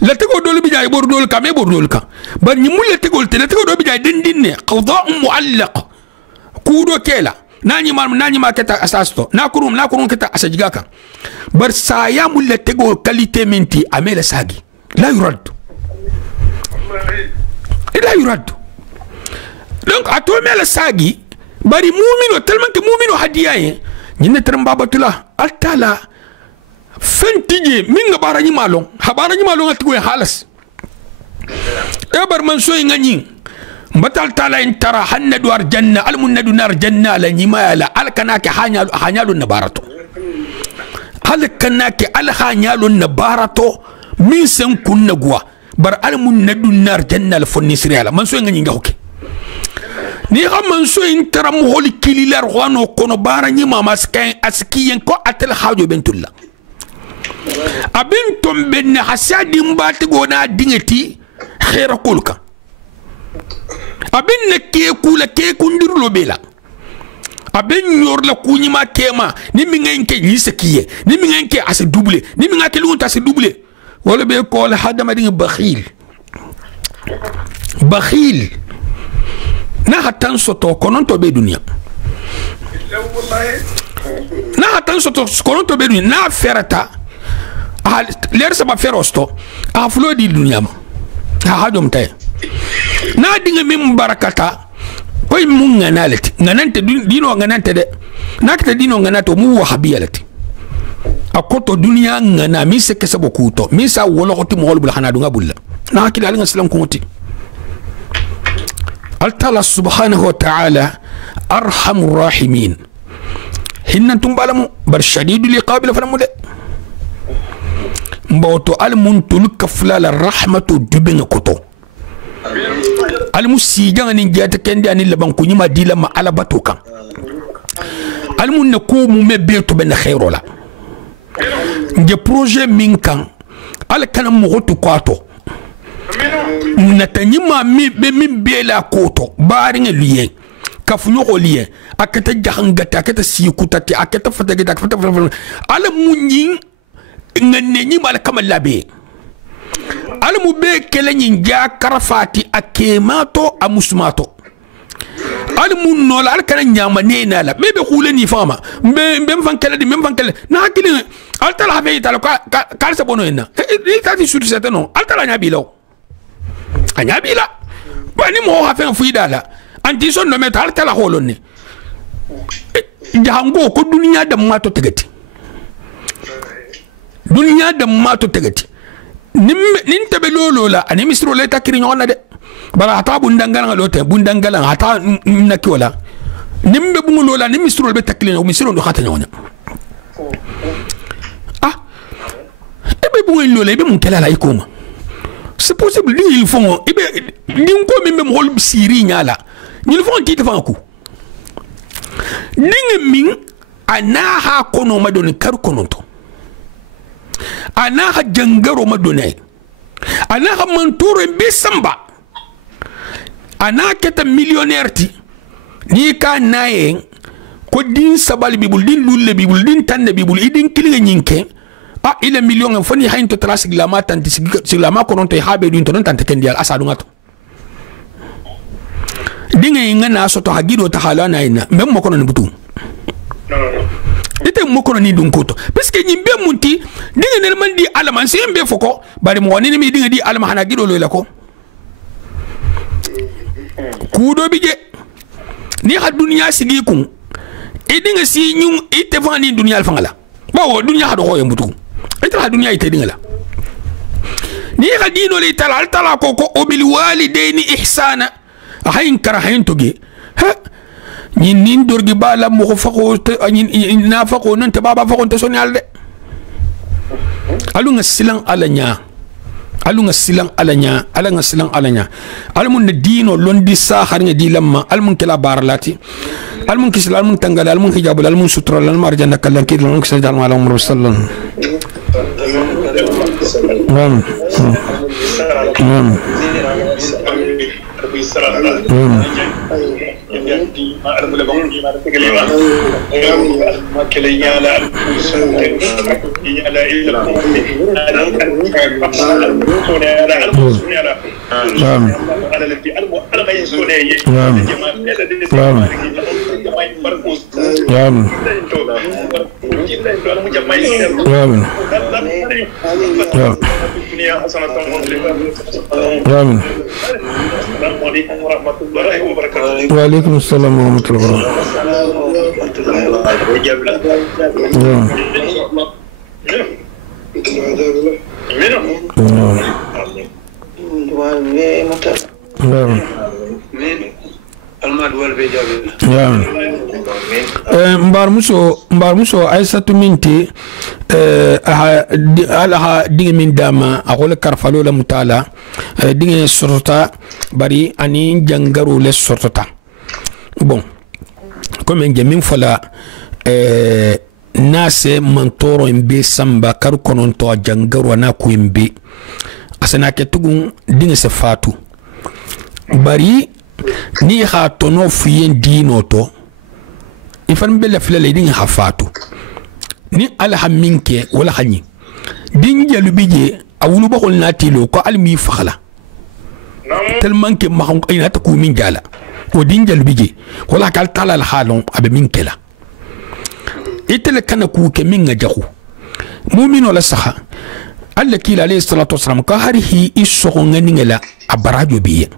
la tego dol bi jay bor dol ka me bor dol ka bar ni mu la tego do bi jay dindinne qada'u mu'allaq kudo kela nani ma keta asasto na kurum keta asajiga kan bar saya mu la tego qualité menti amela sagi la yurad donc ato mela sagi bari mu'mino tellement que mu'mino hadiyaye ñine teram babatula altala fentije min ngabara ñi malon habara ñi malon atigo halas e bar man so ngani mbatal tala in tara hannadu arjanna almunadu nar janna la ñimala alkanake hanyalu nabarato alkanake alhanyalu nabarato min sen kunna gwa bar almunadu nar janna al fonisri ala man so ngani ngawke ni man so in tara mo holi kililar wano kono bara ñi mama skan askiyen ko atel hajo bentulla abin tombe na hasadi mbati gona dingeti khera kulka abin ne ke kula ke kundir lobela abin yor la kunyima kema ni mi ngenke yisekiye ni mi ngenke ase double ni mi ngake lunta ase double wala be ko la hadama ding bakhil na hatan soto konon to be dunia na hatan soto konon to be dunia na ferata leer sama ferosto a flo di dunia ma ha jom tay na dinga min barakata koy mun nganalati nganante dino nganante de nakta dino nganato mu wahabiyalati akoto dunia ngana mi se kesa bokuto mi sa wolo hoti mo holbul hana dunga bulla na hakili alinga salam kumoti altala subhanahu wa ta'ala arhamur rahimin hinna tumbalamu bar shadidul iqabil fanamude mboto almuntul kaflala rahmatu dubinga koto almusi janga ni jata kendi ani laban ko nyima dila ma alabato kan almun ne ko mu mebe to ben khairola nge projet min kan al kana mo gotu kwato natanyima mi be min be la koto baringa liye kafunyo ko liye akata jahangata akata sikutati akata fatagita akata alamunyin ngane ni mal kamal labe almu be kele nyin ja karafati akemato amusmato almu no la alkana nyama nena la mebe khule ni fama mbe mfan kele di mfan kele na hakili altala habe tala ka sa bono ena ni tati sur setano altala nyabilo anyabila bani mo ha fen fuida la anti son no meta altala holonni jahango ko dunya da mato tegati dunya da mato tegati nin tabe lolola ani misro le takiri nyona de bara hata bundangala lote bundangala hata nakiola nimbe bungu lola ni misro be takili o misro ndo hata nyona ebe bungu lola ebe mun kala la ikoma c'est possible ils font ebe dinko mimbe mo hol siri nyala ils font tite fanku ninge min anaha kono madoni kar kononto anaha jangaro madone anaha manturo besamba anaketa millionnaire ti ni ka naye ko din sabal bibul din lulle bibul din tanne bibul idin kilinga nyinke ile million en foni haynto trasig la matan sigla ma kononto habe dun ton tante kendial asadu ngato dinga ngana soto hagido ta halana ina mem mo konon butu ite mo kono ni dun koto parce que nyimbe munti dinga ne man di alaman sembe foko bari mo woni mi dinga di alama hana gido lo la ko kudo bije ni ha dunya sigi kun dinga si nyum ite fani dunya al fangala bawo dunya ha do ko yembutu ite ha dunya ite dinga la ni ha dino le tala ko o bil walidaini ihsana hayin kara hayin toge ha nin dorgi bala mo fako na fako non te baba fako te sonyal de alunga silang alanya almun ne dino londi sa harnga di lamma almun kala barlati almun kisal almun tangal almun hijabul almun sutra almun marjana kallan kid almun kisal dal ala umar sallallahu وعليكم السلام ورحمة الله mbar muso aisatu minti alaha dinge min dama akole karfalo la mutala dinge sorota bari ani jangaru le sorota bon comme en jamin fala nase mantoro mbe samba kar kononto jangaru na ku mbe asana ke tugun dinge se fatu bari ni ha tono fuyen dino to ifan bella filale din ha fatu ni alhaminke wala hanyi din jalubije awulu bakol natilo ko almi fakhala tellement que mahon ina ta ku min jala ko din jalubije wala kal talal halon abe min kela itele kana ku ke min ngajahu mu'min wala saha alla kila alayhi salatu wassalam ka harihi iso ngani ngela abarajo biye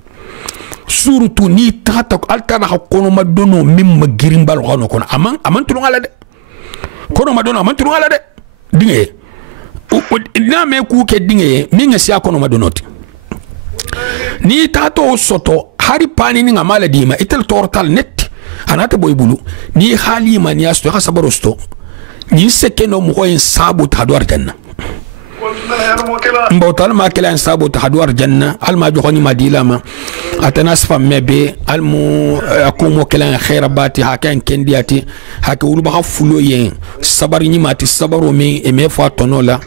surtout ni tata altana hakono madono mimma girimbal hono kono aman tulunga la de kono madono aman tulunga la de dinge na me ku ke dinge minga sia kono madonoti ni tato soto hari pani ni ngamala dima itel tortal net anata boy bulu ni halima ni asto hasabarosto ni sekeno mo en sabu tadwar janna mbotal ma kala sabu tadwar janna al ma joxoni madila ma atanasfa mebe almu akumo kala khaira bati hakan kendiati haka ulu ba fulo yen sabari ni mati sabaro me e me fa tonola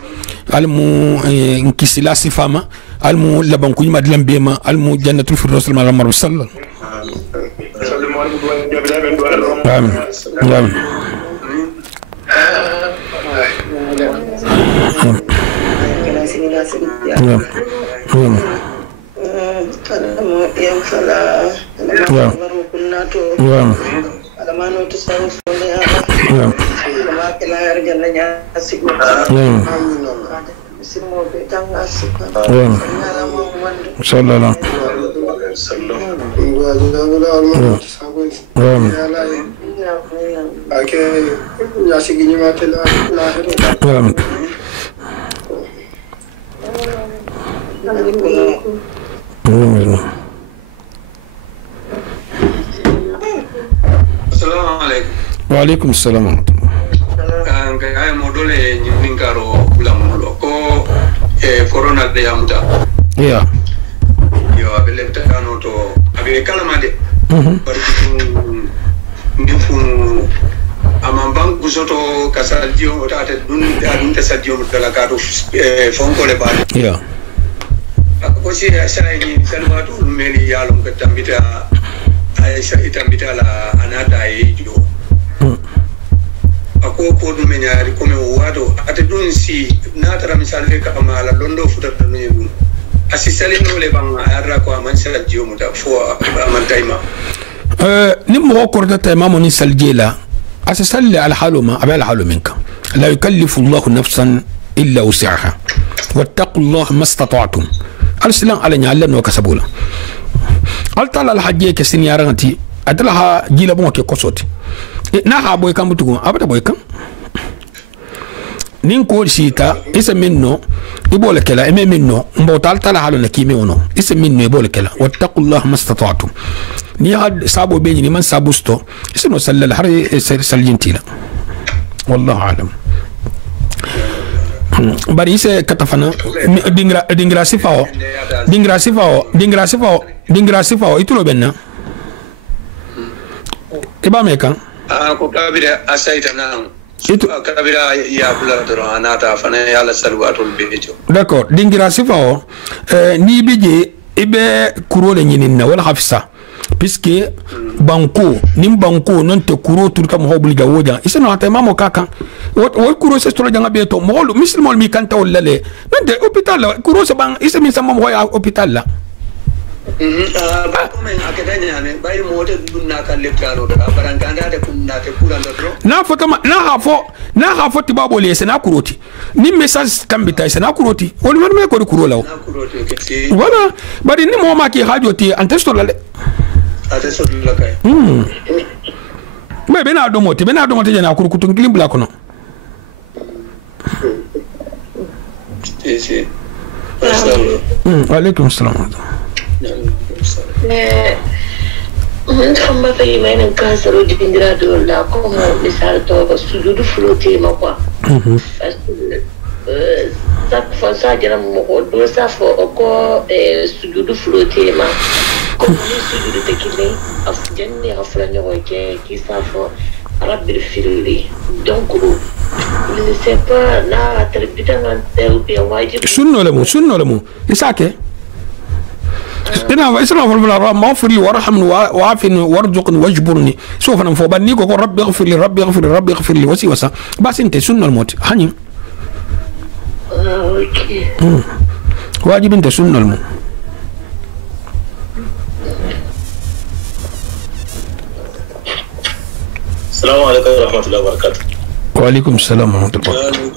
almu nkisila sifama almu laban ku ni madilam bema almu jannatul firdaus al malamar sallallahu amin amin وعليكم السلام ورحمة الله. Kaya modole nyingaro bulamulo ko corona de amuta. Yeah. Yo abele tano to abe kala made. Barku nifu amambang kusoto kasaldio otate dun tasadio dala kado fonko le ba. Yeah. Ko si sai ni salmatu meli yalom ka tambita aisha itambita la anata yijo. Ako dum nyari ko me wado ate dun si natara misale ka amala londo futata no yum asisale no le bang arra ko man sal jiomu da fo man tayma ni mo ko da tayma mo ni saljela asisale al haluma abal halu minka la yukallifu Allah nafsan illa wus'aha wattaqullaha mastata'tum alsilan ala nyalla no kasabula al tala al hajje ke sin yaranti adalaha jila bon ke kosoti na ha boy kan butugo abata boy kan nin ko sita isa minno ibole kala eme minno mbo tal tala halu na kimi wono isa minno ibole kala wattaqullaha mastata'tum ni had sabo be ni man sabusto isa no sallal har saljintila wallahu alam bari isa katafana dingra sifao itulo benna iba meka ko kabira asaita nan itu kabira ya bula doro anata fana ya la salwatul bejo d'accord dingira sifao ni bije ibe kurole nyinin na wala hafsa puisque banko nim banko non te kuro tur kam obliga woja iseno ata mamo kaka wol kuro se stolo janga beto mo muslimo mi kanta wallale non de hôpital kuro se bang ise mi sama mo ya hôpital la ba ko men akadanya ne bay mo te dunna kan leptaro da baranganda de kunna te kuranda dro na foto na ha fo tibabo le se na kuroti ni message kambita se na kuroti wol man me ko kuro law na kuroti ke voilà bari ni mo ma ki hajoti ante stolo le ate so la kay me bena do moti jena kurkutu ngilim bla kono si alaikum salam Amba fay mainen kansaro dindira do la ko mo misal to sujudu flotte ma quoi sak fa sa jara mo ko do sa fo ko sujudu flotte ma ko ni sujudu tekile af janni afla nyo ke ki sa fo rabbil firli donc je ne sais pas na tarbita man tel bi wajib sunno le mu isake إسنا فالبلا ما أغفر لي وارحمني وعافني وارزقني واجبرني سوف نفو بنيكو ربي اغفر لي ربي اغفر لي وسي بس انت سنة الموت هني اوكي واجب انت سنة الموت السلام عليكم ورحمة الله وبركاته. وعليكم السلام ورحمة الله وبركاته.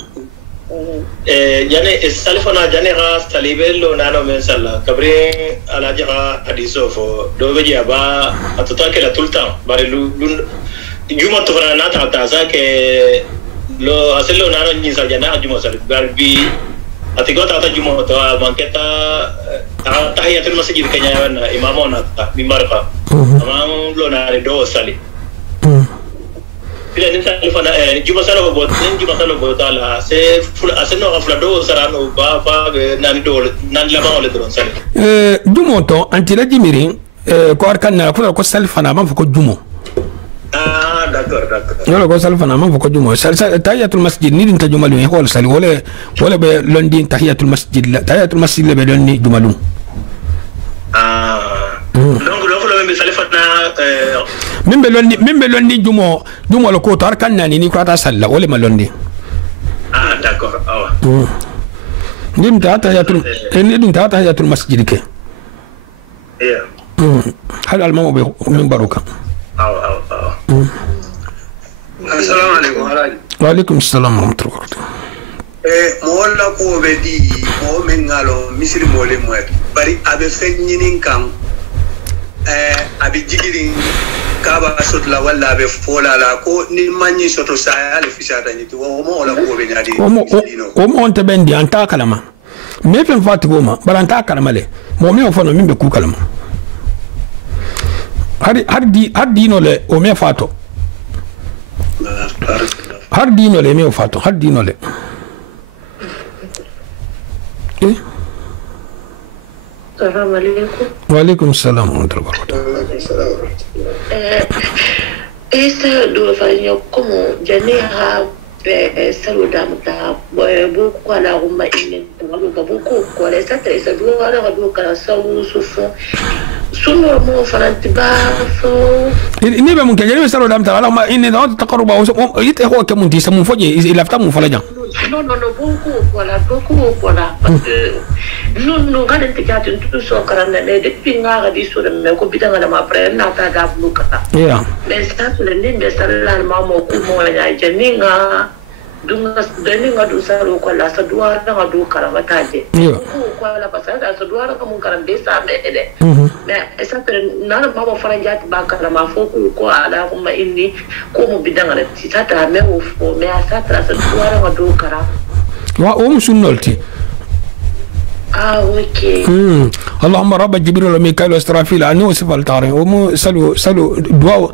يعني السالفة جاني غا ساليبلو نانو من سلا كبري على جها حديثه فو دو بيجي أبا أتوقع كلا تلتا بارلو جمعة تفرنا ناتا تازا ك لو أصله نانو نيسال جانا جمعة سال باربي أتيجوا تاتا جمعة توا مانكتا تحية المسجد كنيا إمامنا بمارفا أمام لو ناري دو سالي bila ni telefona juma sala bo juma sala bo tala se aseno aflado sarano ba nan do nan la ba ole don sala dumoto antila jimiri ko arkanna ko salfana man ko jumo d'accord yolo ko salfana man ko jumo tahiyatul masjid ni din tajumalu hol sali wala be londi tahiyatul masjid le be donni jumalu donc lo flo be salfana min be londi jumo lo ko tar kan nani ni ko ta salla wala ma londi d'accord awa nim ta tahiyatul masjid ke hal al mamu be min baruka awa assalamu alaikum alaji wa alaikum assalam wa rahmatullahi wa barakatuh mo wala ko be di mo men ngalo misri mo le mo bari abe fe nyinin kam abi jigirin kaba sotla walla be fola la ko ni manyi soto saya le fisata ni to mo wala ko be nyadi o mo on te bendi anta kalama me fen fatu goma baranta kalama le mo me fono min be ku kalama har dino le o me fato har dino le me fato har dino le السلام عليكم. وعليكم السلام ورحمة الله وبركاته. Esta dua fanya como janeha saludam ta buku ala umma ini buku ko la sata isa dua ala duka sawu sufu sunno mo faranti ba so ini be mun ke jere saludam ta ala umma ini da taqarruba o yite ho ke mun tisa mun foje ilafta mun falajan no buku ko la no gaden te katin tu so karanda ne de pinga ga di so me ko bidanga ma pre na ta ga buka yeah me sta le ni me sallan ma mo ku mo ya janinga dunga deninga du salo ko la sa duara ga du karama taje ko la pasada sa duara ko mun karam be sa me de me esa pre na ma mo faranja ba karama fo ko ala ko ma inni ko mo bidanga ti tata me o fo me asa tra sa duara ga du kara wa o musunnolti اوكي اللهم رب جبريل وميكائيل واسرافيل ان يوسف الطاري ومو سلو دعاء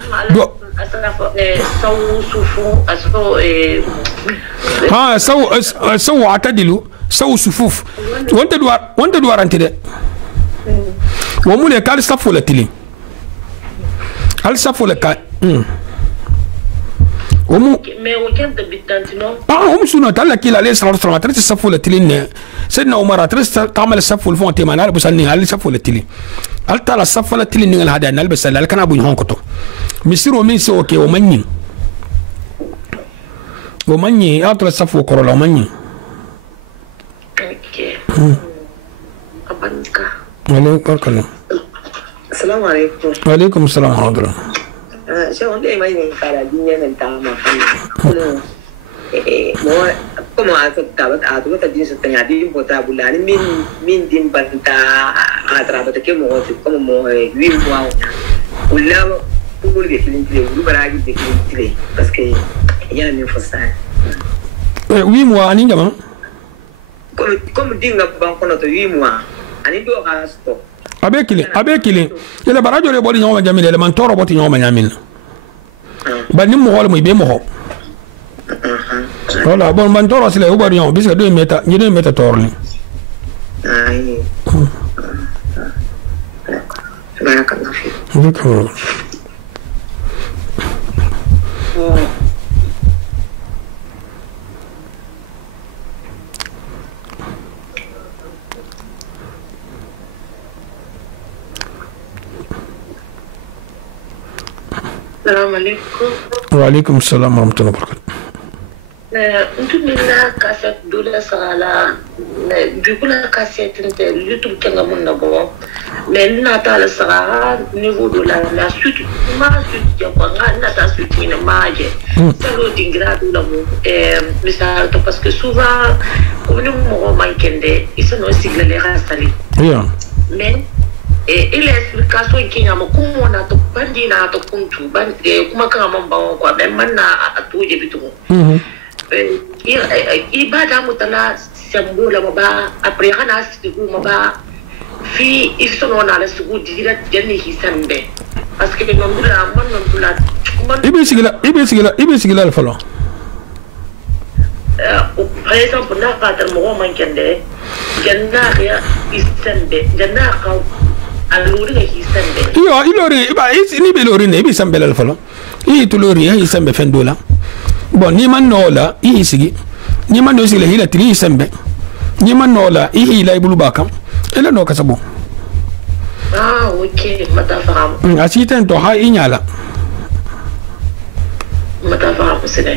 سو اعتدلوا سو صفوف وانت دوار انت ده ومو لك قال صفوا لتلي هل صفوا لك ومو mais وكان بالتانتينو هم سنة الله كلا عليه الصلاة والسلام ترى الصف ولا تلين سيدنا عمر ترى تعمل الصف والفون تيمان على بس على الصف ولا تلين هل ترى الصف ولا تلين نقل هذا نلبس اللي كان أبو يهون كتو مسير ومين سوى كي ومني أطلع الصف وكرولا ومني اوكي أبانكا عليكم السلام عليكم وعليكم السلام ورحمة الله شو عندي ما ينفع الدنيا من تاما mo como aceptaba a tu que tienes tenía din potable ni min din banta a trabajo que mo como mo vivir wow ulla pour que cliente le baragi de cliente parce que ya me fossa oui moi ani ngama comme dinga banko no to 8 mois ani do gasto abekile yele barajo le bodi nyoma jamile le man toro boti nyoma nyamin ba ni mo wala mo be mo voilà bon man toro sile o bari nyoma biska 2 mètres ni 2 mètres toro ni ai barakallahu fi السلام عليكم وعليكم السلام ورحمة الله وبركاته انتو منا كاسيت دولا سغالا بيقولا كاسيت انت يوتيوب كنغا من نبو mais nata sera niveau de la suite ma suite ya kwa nata suite ni maje salo dingrado la mo misal to parce que souvent comme nous mo mankende isa no sigla le rasali yeah mais ile explication kinga mo kumo na to bandi na to kuntu bandi kuma kama mambo kwa ben manna atuje bitu ibada mutala sambula maba après kana siku maba fi isono na la sugu dira jenni hisambe parce que non dula man non dula ibe sigila al falo par exemple na qatar mo man kende janna ya hisambe janna ka aluri hisambe yo ilori ba ni be lori ne ibe sambe al falo to lori hisambe fendola bon ni man nola sigi ni man no sigila hila tri hisambe ni man nola hila ibulu bakam ela no kasabo ok matafaham asiten to ha inyala matafaham sene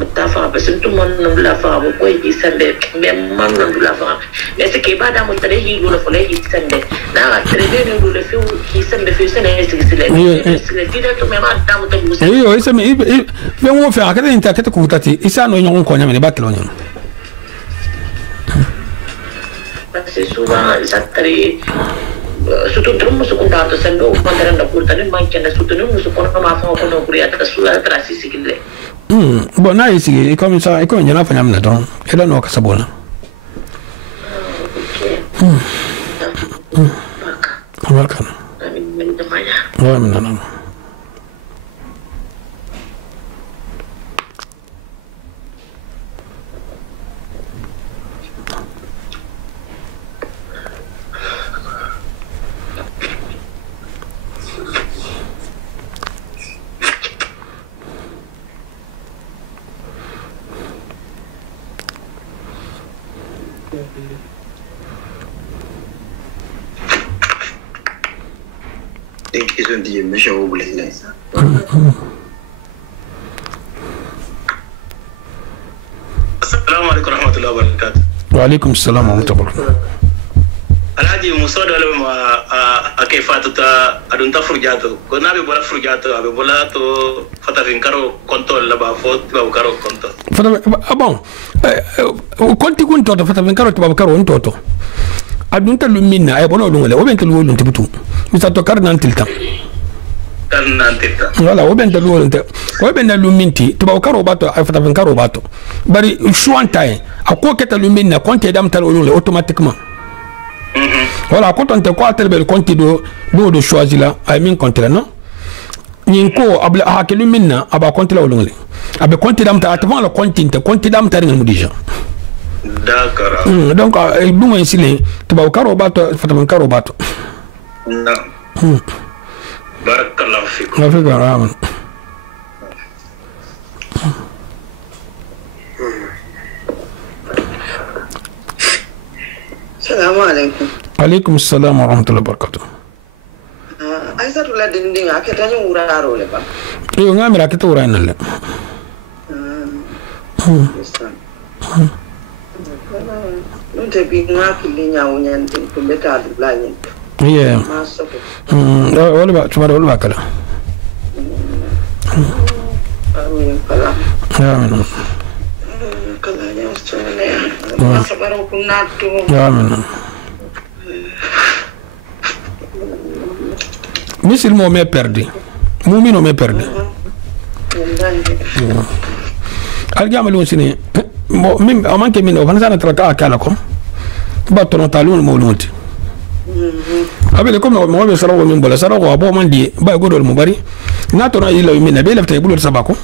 matafaham parce que tout le monde ne l'a pas ko yi sambe même man non la faham mais c'est que bada mo tare yi lo fo le yi sambe na la trebe ne lo le fi yi sambe fi sene c'est le dire to même ta mo tabu sene yo isa me fe mo fe akata inta kete kutati isa no nyon ko nyame batlo nyon parce que souvent ça tare surtout drum su contato sendo quando da porta ne manca da tutto non su con ma fa con no kuriata sulla trasi sigille bon na isi come ça e come na fa nyamna don e la no kasabona barka amin da maya amin السلام عليكم ورحمة الله وبركاته. وعليكم السلام ورحمة الله وبركاته. Alhaji Musa da lama ake fatuta adun ta furjato ko na be bola furjato abe bola to fata fin karo konto la ba fo ba karo konto fata bon konti kun to fata fin karo to ba karo on toto adun ta lumina ay bono lungole o ben to lulun tibutu misa to karnan tilta wala o ben to lulun te o ben na luminti to ba karo bato ay fata fin karo bato bari shuantai akko keta lumina konti dam tal lulun automatiquement voilà quand on te quoi tel bel compte do choisir là ay min compte là non ninko abla hakelu minna aba compte là olongale abe compte dam ta avant le compte dam ta ngam déjà d'accord donc bu mo insile to ba karo bato fataman karo bato na barakallahu fikum wa fikum rahman alaikum. Alaikum salam wa rahmatullahi wa barakatuh. Aissatou la dindinga aketa ñu wuraro le ba. Yo ngamira aketa wurana le. Nunte bi ngaki linya unyande kumbeta adulanye. Yeah. Wala ba chuma wala kala. Amin kala. Amin. Kala ya chone. Masa baro kunato. Amin. Misil mo me perdi. Mumino me perdi. Algama lu sini mo min amanke min o fanana traka kala ko batto talun mo lunti abele comme mo be sarawo min bola sarawo abo mandi ba godol mo bari na to na ilo min be lefta bulol sabako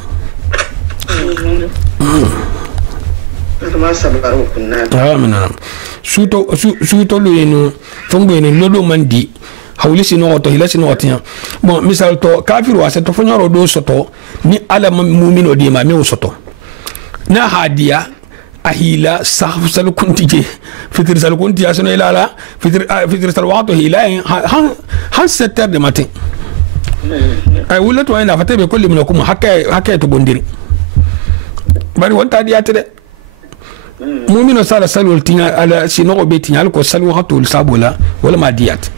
ma sabaru kunna amin suto lu enu fongo enu lodo mandi hawli sino to hila sino tiya bon misal to kafiru asa to fonyaro do soto ni ala mu'mino di ma me soto na hadiya ahila sahf sal kuntije fitr sal kunti asno ilala fitr sal waqto hila han 7h de matin ay wala to ina fatabe kulli min hakka to bondiri bari wonta diyate de mu'mino sala salul tinya ala sino be tinya ko salu hatul sabula wala ma diyat